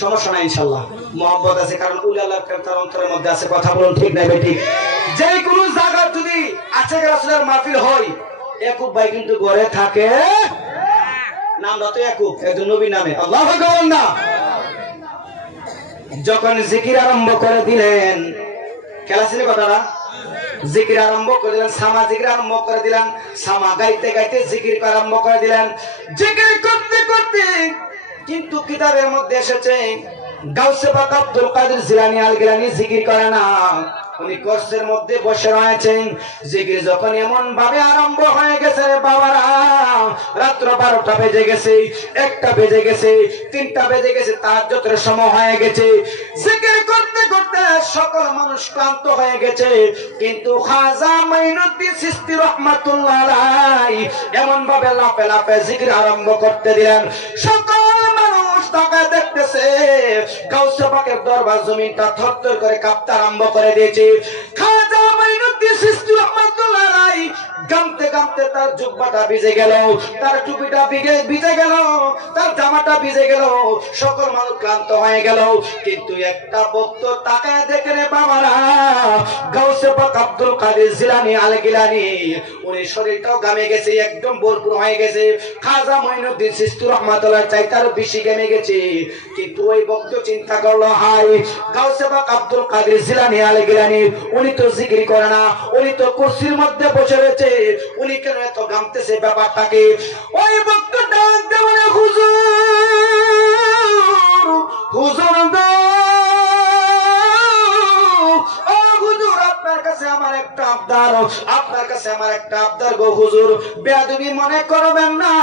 সমস্যা নাই, ইনশাআল্লাহ মোহাম্মত আছে, কারণ উলালার তার অন্তরের মধ্যে আছে। কথা বলুন, ঠিক না বেঠিক? যে কোনো জায়গা যদি আশেক রাসূলের মাহফিল হয়, ইয়াকুব ভাই কিন্তু ঘরে থাকে, নামটা তো ইয়াকুব, একজন নবী নামে। আল্লাহু আকবার না। যখন জিকির আরম্ভ করে দিলেন, খেলা ছিল কথাটা, জিকির আরম্ভ করে দিলেন, সামা জিকির আরম্ভ করে দিলেন, সামা গাইতে গাইতে জিকির আরম্ভ করে দিলেন। জিকির করতে করতে কিন্তু কিতাবের মধ্যে এসেছে গাউসে পাক আব্দুল কাদের জিলানী আল গিলানী জিকির করে না, উনি কষ্টের মধ্যে বসে রয়েছেন। জিকির যখন এমন ভাবে আরম্ভ হয়ে গেছে বাবারা, রাত্র 12টা বেজে গেছে, 1টা বেজে গেছে, 3টা বেজে গেছে, তাহাজ্জুদের সময় হয়ে গেছে। জিকির করতে করতে সকল মানুষ ক্লান্ত হয়ে গেছে, কিন্তু খাজা মাইনুদ্দিন চিশতি রাহমাতুল্লাহ আলাইহি এমন ভাবে লাফে লাফে জিকির আরম্ভ করতে দিলেন, সকল মানুষ তাকে দেখতেছে। গাউসে পাকের দরবার জমিনটা থরথর করে কাঁপতে আরম্ভ করে দিয়েছে। খাজা মাইনুদ্দিন চিশতি রাহমাতুল্লাহ আলাইহি গামতে গামতে তার জুব্বাটা ভিজে গেল, তার টুপিটা ভিজে গেল, তার জামাটা ভিজে গেল, সকল মানুষ ক্লান্ত হয়ে গেল। কিন্তু একটা ভক্ত তাকায় দেখে রে বাবারা, গাউসে পাক আব্দুল কাদের জিলানী আল গিলানী, উনি শরীরটাও ঘামে গেছে, একদম ভরপুর হয়ে গেছে। খাজা মাইনুদ্দিন চিশতি রাহমাতুল্লাহ চাইতে আরো বেশি ঘেমে গেছে। কিন্তু ওই ভক্ত চিন্তা করলো, হাই গাউসে পাক আব্দুল কাদের জিলানী আল গিলানী, উনি তো জিকির করে না, উনি তো কুরসির মধ্যে বসে রয়েছে, উনি কেন এত ঘামতেছে ব্যাপারটাকে? ওই ভক্ত ডাক দেওয়া, হুজুর হুজুর গো, ও হুজুর আপনার কাছে আমার একটা আবদার, আপনার কাছে আমার একটা আবদার গো হুজুর, বেয়াদবি মনে করবেন না,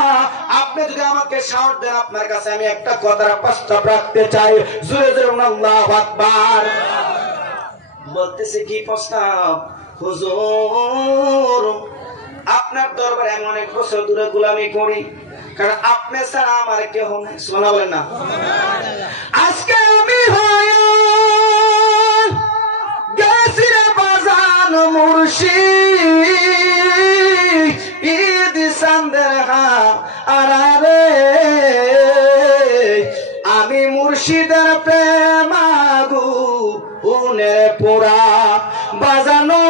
আপনি যদি আমাকে সাহস দেন, আপনার কাছে আমি একটা কথার প্রস্তাব রাখতে চাই। জোরে জোরে আল্লাহু আকবার। বলতেছে কি প্রস্তাব? হুজুর আপনার দরবারে আমি অনেক বছর ধরে গোলামি করি, কারণ আপনি ছাড়া আমার কেউ নেই। শোনা বলেন না? আজকে আমি গেছি রে বাজান মুর্শিদ ঈদ চাঁদের আরে, আমি মুর্শিদের প্রেমাগু উনের পোড়া বাজানো,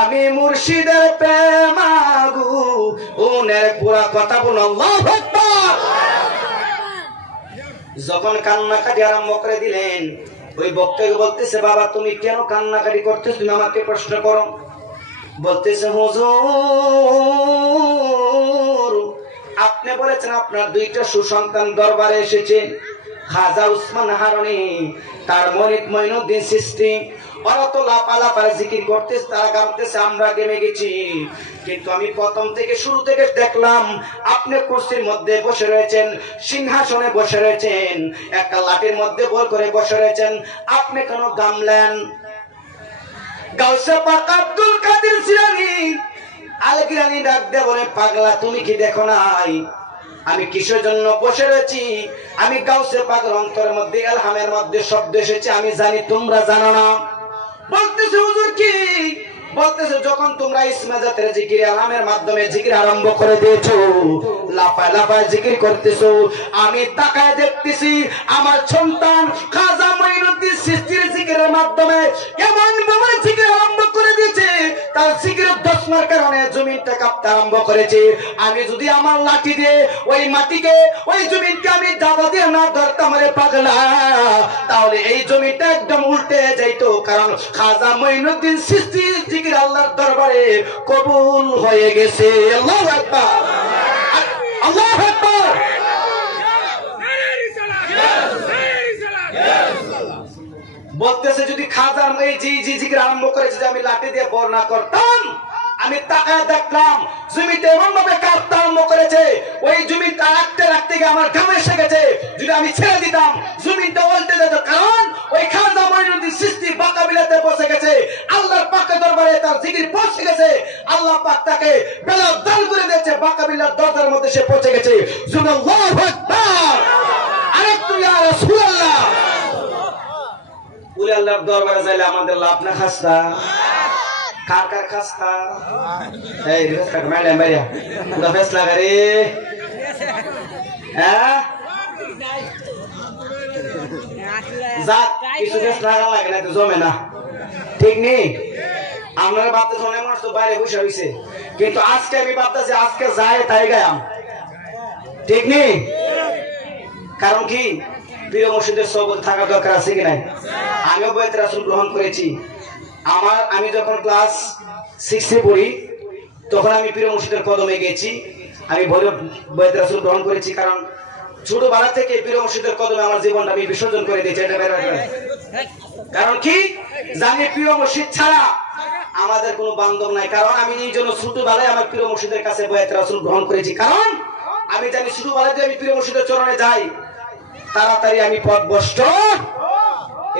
আমি মুর্শিদের প্রেমাগু উনের পোড়া। কথা বলো আল্লাহু আকবার। যখন কান্নাকাটি আরম্ভ করে দিলেন, ওই বক্তাকে বলতেছে, বাবা তুমি কেন কান্নাকাটি করতেছ, তুমি আমাকে প্রশ্ন করো। বলতেছে, হুজুর আপনি বলেছেন আপনার 2টা সুসন্তান দরবারে এসেছে, খাজা উসমান হারুনি, তার মনিত মঈনুদ্দিন চিশতি, ওরা তো লাপালাপার জিকির করতেছে, তারা গামতেছে, আমরা গেমে গেছি। কিন্তু আমি প্রথম থেকে শুরু থেকে দেখলাম আপনি কুরসির মধ্যে বসে রয়েছেন, সিংহাসনে বসে রয়েছেন, একটা লাঠির মধ্যে বল করে বসে রয়েছেন, আপনি কেন গামলেন? গাউসে পাক আব্দুল কাদের জিলানী আল গিলানী ডাক দিয়ে বলে, পাগলা তুমি কি দেখো নাই আমি কিসের জন্য বসে রয়েছি? আমি গাউসে পাকের অন্তরের মধ্যে ইলহামের মধ্যে শব্দ এসেছে, আমি জানি তোমরা জানো না। বলতেছে হুজুর কি? বলতেছে যখন তোমরা ইসমে জাতের জিকির ইলহামের মাধ্যমে জিকির আরম্ভ করে দিয়েছো, লাফায় লাফায় জিকির করতেছো, আমি তাকায় দেখতেছি আমার সন্তান খাজা মঈনুদ্দিন চিশতির জিকিরের মাধ্যমে এমন ভাবে জিকির আরম্ভ করে দিয়েছে, তার জিকিরের দশমার কারণে জমিনটা কাঁপতে আরম্ভ করেছে। আমি যদি আমার লাঠি দিয়ে ওই মাটিকে ওই জমিনকে আমি দাবা দিয়ে না ধরতাম রে পাগলা, তাহলে এই জমিটা একদম উল্টে যাইতো, কারণ খাজা মঈনুদ্দিন চিশতির জিকির আল্লাহর দরবারে কবুল হয়ে গেছে। আল্লাহু আকবার, আল্লাহু আকবার। বলতেছে যদি খাজার এই জি জিকির আরম্ভ করেছে যে আমি লাঠি দিয়ে বর্ণনা করতাম, আমি তাকায় দেখলাম জমিতে এমন ভাবে কাঁপতে আরম্ভ করেছে, ওই জমিটা রাখতে রাখতে গিয়ে আমার ঘামে এসে গেছে। যদি আমি ছেড়ে দিতাম জমিনটা উল্টে যেত, কারণ ওই খাজা মঈনুদ্দিন চিশতি বাঁকা বিলাতে বসে গেছে, আল্লাহর পাকের দরবারে তার জিকির পৌঁছে গেছে, আল্লাহ পাক তাকে বেলা দান করে দিয়েছে, বাঁকা বিলার দরজার মধ্যে সে পৌঁছে গেছে। আল্লাহু আকবার, আরেকটু ইয়া রাসূলুল্লাহ। উলি আল্লাহর দরবারে যাইলে আমাদের লাভ না খাস্তা? কার কার খাস্তা? এই রিভার্স কাট ম্যাডাম ভাইয়া পুরো ফেস লাগা রে। হ্যাঁ যা কিছু ফেস লাগা লাগে না তো জমে না, ঠিক নেই? আপনারা ভাবতেছেন অনেক মানুষ তো বাইরে বসে হইছে, কিন্তু আজকে আমি ভাবতেছি আজকে যায় তাই গায়াম, ঠিক নেই? কারণ কি প্রিয় মসজিদের সবল থাকা দরকার আছে কি নাই? আমিও বয়াত রাসূল গ্রহণ করেছি। আমি যখন ক্লাস 6 পড়ি তখন আমি প্রিয় মসজিদের কদমে গেছি, আমি বয়াত রাসূল গ্রহণ করেছি, কারণ ছোটবেলা থেকে প্রিয় মসজিদের কদমে আমার জীবনটা আমি বিসর্জন করে দিয়েছি। এটা কারণ কি জানি প্রিয় মসজিদ ছাড়া আমাদের কোনো বান্ধব নাই, কারণ আমি এই জন্য ছোটবেলায় আমার প্রিয় মসজিদের কাছে বয়াত রাসূল গ্রহণ করেছি, কারণ আমি জানি ছোটবেলায় যদি আমি প্রিয় মসজিদের চরণে যাই তাড়াতাড়ি আমি পথভ্রষ্ট।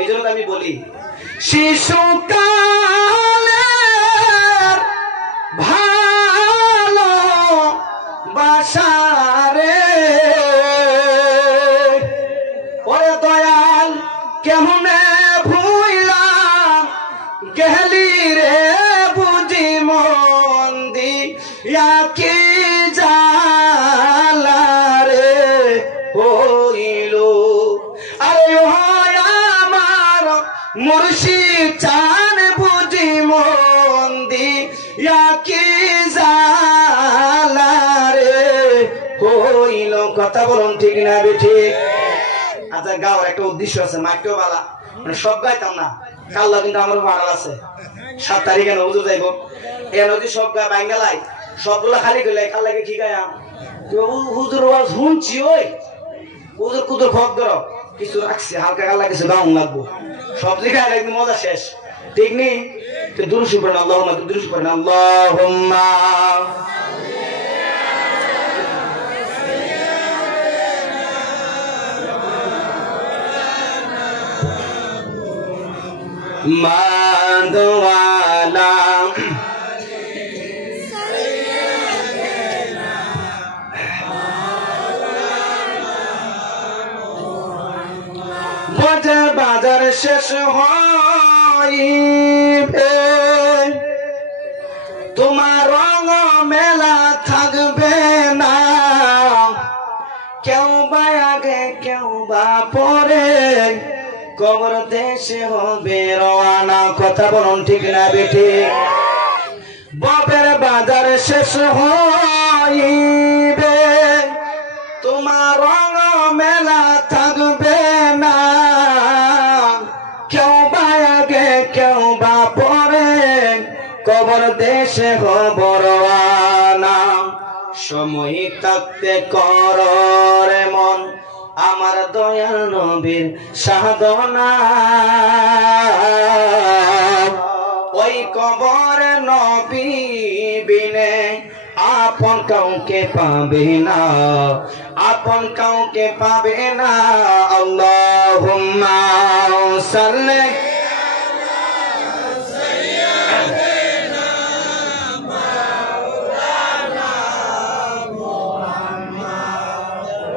এই জন্য আমি বলি শিশুকালের ভালো বাসারে ওরে দয়াল কেমনে ভুইলাম গেলি রে বুঝি মন দিয়া কি জালা রে হইল। আরে হয় আমার মুর্শিদ চান বুঝি মন দিয়া কি জালা রে হইল। কথা বলুন ঠিক না বেঠিক? আচ্ছা গাওয়ার একটা উদ্দেশ্য আছে, মাইকেও বালা, মানে সব গাইতাম না, কাল্লা কিন্তু আমার ভাড়া আছে 7 তারিখে নজর যাইব, এ নদী সব গায়ে বাঙ্গালাই সবগুলা খালি গেলে কাল্লাকে কি গায়াম হুজুর ওয়াজ শুনছি, ওই হুজুর কুদুর খক ধরো কিছু রাখছি, হালকা কাল্লা কিছু গাউন লাগবো, সব জায়গায় একদম মজা শেষ, ঠিক নেই? তো দুরুশি পড়েন আল্লাহুম্মা, দুরুশি পড়েন আল্লাহুম্মা মাদওয়ালা বাজার শেষ হইবে তোমার রঙ মেলা থাকবে না, কেউ বা আগে কেউ বা পরে কবর দেশে হবে রওয়ানা। কথা বলুন ঠিক না বেঠি? ববের বাজার শেষ হইবে তোমার রঙ মেলা থাকবে না, কেউ বা আগে কেউ বা পরে কবর দেশে হব রওয়ানা। সময় থাকতে কর রে মন আমার দয়াল নবীর সাধনা, ওই কবর নবী বিনে আপন কাউকে পাবে না, আপন কাউকে পাবে না। আল্লাহুম্মা সাল্লি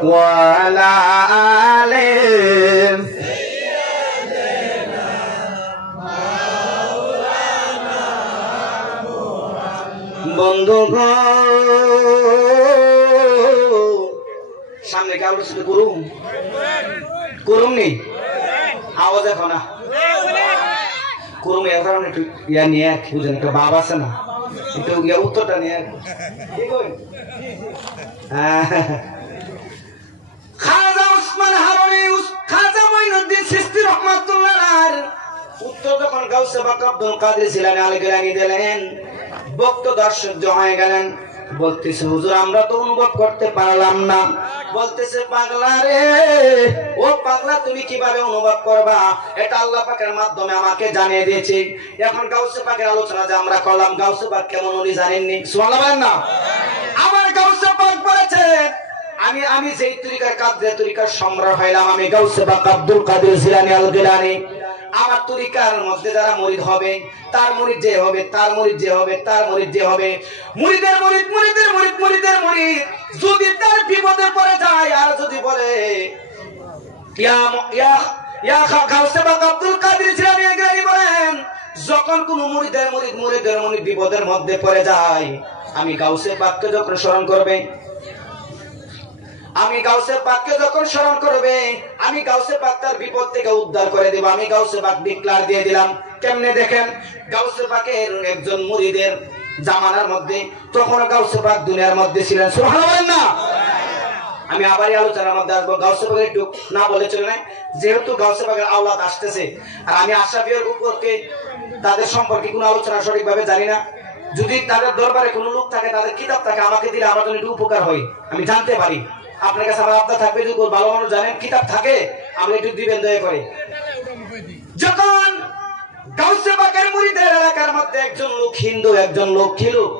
ওয়ালা আলে বন্ধুগণ, সামনে কে আলোচনা করুম করুম নি আওয়াজ এখন না করুম, এর কারণে একটু ইয়া নিয়ে বুঝেন, একটা বাপ আছে না, একটু ইয়া উত্তরটা নিয়ে খাজা উসমান হারুনি, খাজা মঈনুদ্দিন চিশতি রাহমাতুল্লাহ আলাইহি উত্তর যখন গাউসে পাক আব্দুল কাদের জিলানী আল গিলানী দিলেন, ভক্ত দর্শক হয়ে গেলেন। বলতেছে হুজুর আমরা তো অনুভব করতে পারলাম না। বলতেছে পাগলা রে, ও পাগলা তুমি কিভাবে অনুভব করবা, এটা আল্লাহ পাকের মাধ্যমে আমাকে জানিয়ে দিয়েছে। এখন গাউসে পাকের আলোচনা যে আমরা করলাম, গাউসে পাক কেমন উনি জানেননি, সুবহানাল্লাহ বলেন না। আমার গাউসে পাক বলেছে আমি যেই তরিকার কাদের তরিকার সম্রাট হইলাম, আমি গাউসে পাক আব্দুল কাদের জিলানী আল গিলানী, আমার তরিকার মধ্যে যারা মুরিদ হবে, তার মুরিদ যে হবে, তার মুরিদ যে হবে, তার মুরিদ যে হবে, মুরিদের মুরিদ, মুরিদের মুরিদ, মুরিদের মুরিদ যদি তার বিপদে পড়ে যায় আর যদি বলে ইয়া ইয়া ইয়া গাউসে পাক আব্দুল কাদের জিলানী আল গিলানী বলেন, যখন কোন মুরিদের মুরিদ, মুরিদের মুরিদ বিপদের মধ্যে পড়ে যায়, আমি গাউসে পাককে যখন স্মরণ করবে, আমি গাউসে পাককে যখন স্মরণ করবে, আমি গাউসে পাক তার বিপদ থেকে উদ্ধার করে দেব। আমি গাউসে পাক ডিক্লার দিয়ে দিলাম। কেমনে দেখেন, গাউসে পাকের একজন মুরিদের জামানার মধ্যে, তখন গাউসে পাক দুনিয়ার মধ্যে ছিলেন, সুবহানাল্লাহ বলেন না। আমি আবারই আলোচনার মধ্যে আসবো, গাউসে পাকের একটু না বলে চলে নাই, যেহেতু গাউসে পাকের আওলাদ আসতেছে, আর আমি আশরাফির উপরকে তাদের সম্পর্কে কোনো আলোচনা সঠিকভাবে জানি না। যদি তাদের দরবারে কোনো লোক থাকে, তাদের কিতাব থাকে, আমাকে দিলে আমার জন্য একটু উপকার হয়, আমি জানতে পারি। আপনার কাছে আমার আবদার থাকবে, যদি ভালো মানুষ জানেন কিতাব থাকে, আপনি একটু দিবেন দয়া করে। যখন গাউসে পাকের মুরিদের এলাকার মধ্যে একজন লোক হিন্দু, একজন লোক কি লোক,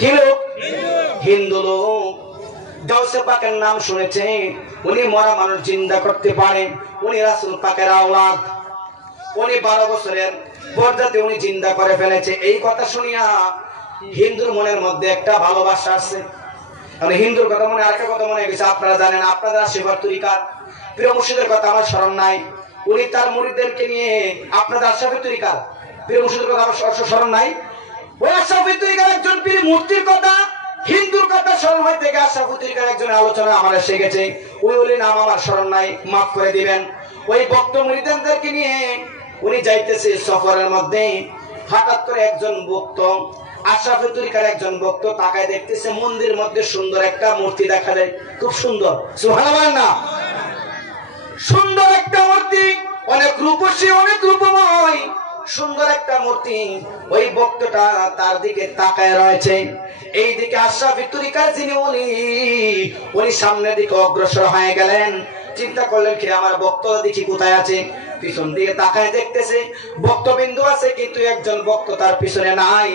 কি লোক, হিন্দু লোক, গাউসে পাকের নাম শুনেছে, উনি মরা মানুষ জিন্দা করতে পারেন, উনি রাসূল পাকের আওলাদ, উনি 12 বছরের পর্যাতে উনি জিন্দা করে ফেলেছে। এই কথা শুনিয়া হিন্দুর মনের মধ্যে একটা ভালোবাসা আসছে। মানে হিন্দুর কথা মনে আরেকটা কথা মনে গেছে, আপনারা জানেন, আপনারা আশীর্বাদ তরিকার প্রিয় মুর্শিদের কথা আমার স্মরণ নাই, উনি তার মুরিদদেরকে নিয়ে আপনাদের আশরাফি তরিকার প্রিয় মুর্শিদের কথা আমার স্মরণ নাই, ওই আশরাফি তরিকার একজন পীর মূর্তির কথা, হিন্দুর কথা স্মরণ হয় থেকে আশরাফি তরিকার একজনের আলোচনা আমার এসে গেছে, ওই ওলি নাম আমার স্মরণ নাই, মাফ করে দিবেন। ওই ভক্ত মুরিদদেরকে নিয়ে উনি যাইতেছে সফরের মধ্যে, হঠাৎ করে একজন ভক্ত, আশরাফি তরিকার একজন ভক্ত তাকায় দেখতেছে মন্দিরের মধ্যে সুন্দর একটা মূর্তি দেখা যায়, খুব সুন্দর, সুবহানাল্লাহ বলেন না। সুন্দর একটা মূর্তি, অনেক রূপসী, অনেক রূপময়, সুন্দর একটা মূর্তি। ওই ভক্তটা তার দিকে তাকায় রয়েছে। এই দিকে আশরাফি তরিকার যিনি উনি সামনের দিকে অগ্রসর হয়ে গেলেন। চিন্তা করলেন কি আমার ভক্ত দেখি কোথায় আছে, পিছন দিকে তাকায় দেখতেছে ভক্তবিন্দু আছে, কিন্তু একজন ভক্ত তার পিছনে নাই।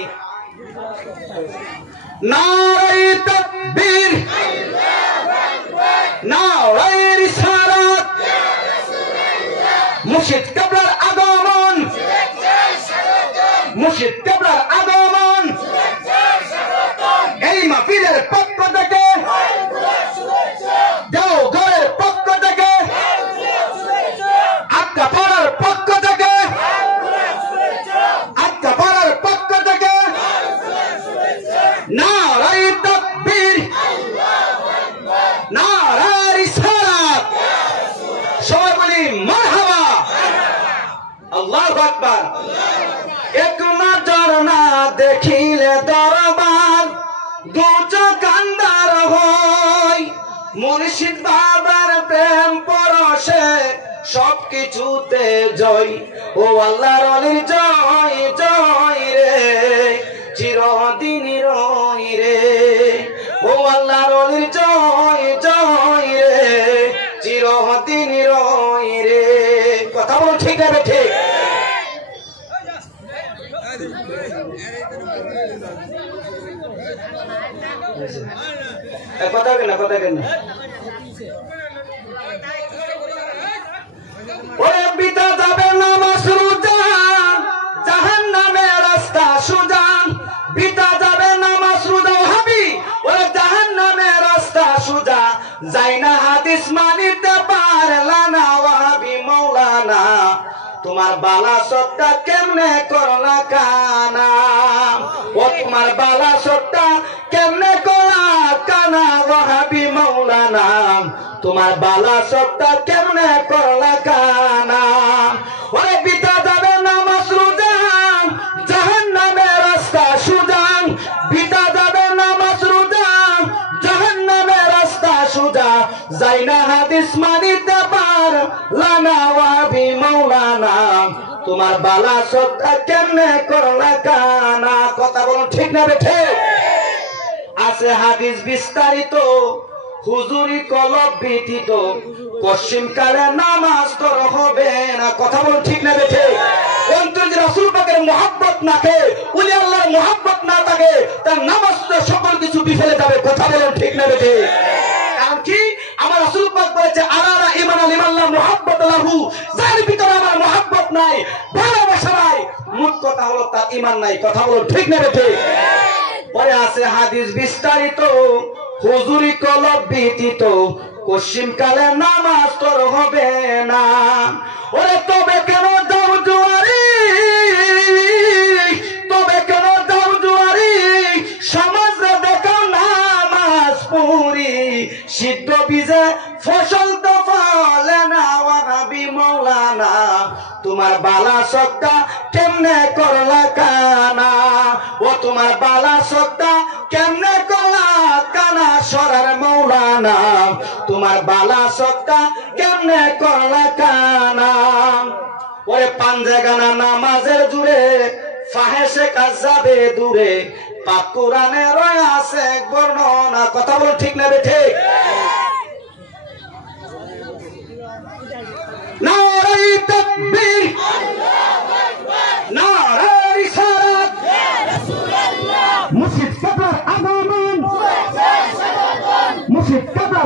নারে তাকবীর, নারে রিসালাত, মুর্শিদ কেবলার আগমন, মুর্শিদ কেবলার আগমন, এই মাহফিলের পক্ষ থেকে, যাও ঘরের পক্ষ থেকে, আক্কা পাড়ার পক্ষ থেকে, আক্কা পাড়ার পক্ষ থেকে, নারে তাকবীর, নারে রিসালাত, সবাই বলি মারহাবা, আল্লাহু আকবার। এক নজর না দেখিলে দরবার, দুচো কান্দার হয়, মুর্শিদ বাবার প্রেম পরশে সবকিছুতে জয়, ও আল্লাহর ওলির জয় জয় রে, চিরদিন রয় রে, ও আল্লাহর ওলির জয় জয় রে, কথা কেন ওরে বিতা যাবে নামাজ রোজা জাহান্নামের রাস্তা সোজা বিতা যাবে নামাজ রোজা হাবি ওরে জাহান্নামের রাস্তা সোজা যাই না হাদিস মানিতে পারলা না ওয়াহাবি মাওলানা তোমার বালা সত্তা কেমনে করলা কানা ও তোমার বালা সত্তা কেমনে করলা কানা ওয়াহাবি মাওলানা তোমার বালা সত্তা কেমনে করলা কানা ওরে বিতা যাবে নামাজ রোজা জাহান্নামের রাস্তা সোজা বিতা যাবে নামাজ রোজা জাহান্নামের রাস্তা সোজা যাই না হাদিস মানিতে পারলা না ওয়াহাবি মাওলানা তোমার বালা সত্তা কেমনে করলা কানা কথা বলুন ঠিক না বেঠে আছে হাদিস বিস্তারিত হুজুরি কলব ব্যতীত পশ্চিম কালে নামাজ তোর হবে না কথা বলুন ঠিক না বেঠে অন্তরে রাসূল পাকের মহব্বত না থাকে ওলি আল্লাহর মহব্বত না থাকে তার নামাজ তো সকল কিছু বিফলে যাবে কথা বলুন ঠিক না বেঠে কারণ কি আমার রাসূল পাক বলেছে আলারা ঈমান লিমাল্লাহ মুহাব্বত লাহু যার ভিতরে আমার মহব্বত নাই ভালোবাসা নাই মূল কথা হলো তার ঈমান নাই কথা বলুন ঠিক না বেঠে পরে আছে হাদিস বিস্তারিত হুজুরি কলব ব্যতীত পশ্চিম কালে নামাজ তোর হবে না ওরে তবে কেন দাও জুয়ারি তবে কেন দাও জুয়ারি সমাজে দেখো নামাজ পুরি সিদ্ধ বীজে ফসল তো ফলে না ওয়াহাবি মাওলানা তোমার বালা সত্তা কেমনে করলা কানা ও তোমার বালা সত্তা কেমনে করলা কানা সরার মাওলানা তোমার বালা সত্তা কেমনে করলা কানা ওরে পাঞ্জে গানা নামাজের জুড়ে ফাহেসে কাজ যাবে দূরে পাক কোরআনে রয় আছে বর্ণনা কথা বলো ঠিক না বে ঠিক নারে তাকবীর আল্লাহু আকবার নারে রিসালাত ইয়া রাসূলুল্লাহ মুর্শিদ কাবার আগামন মুর্শিদ কাবার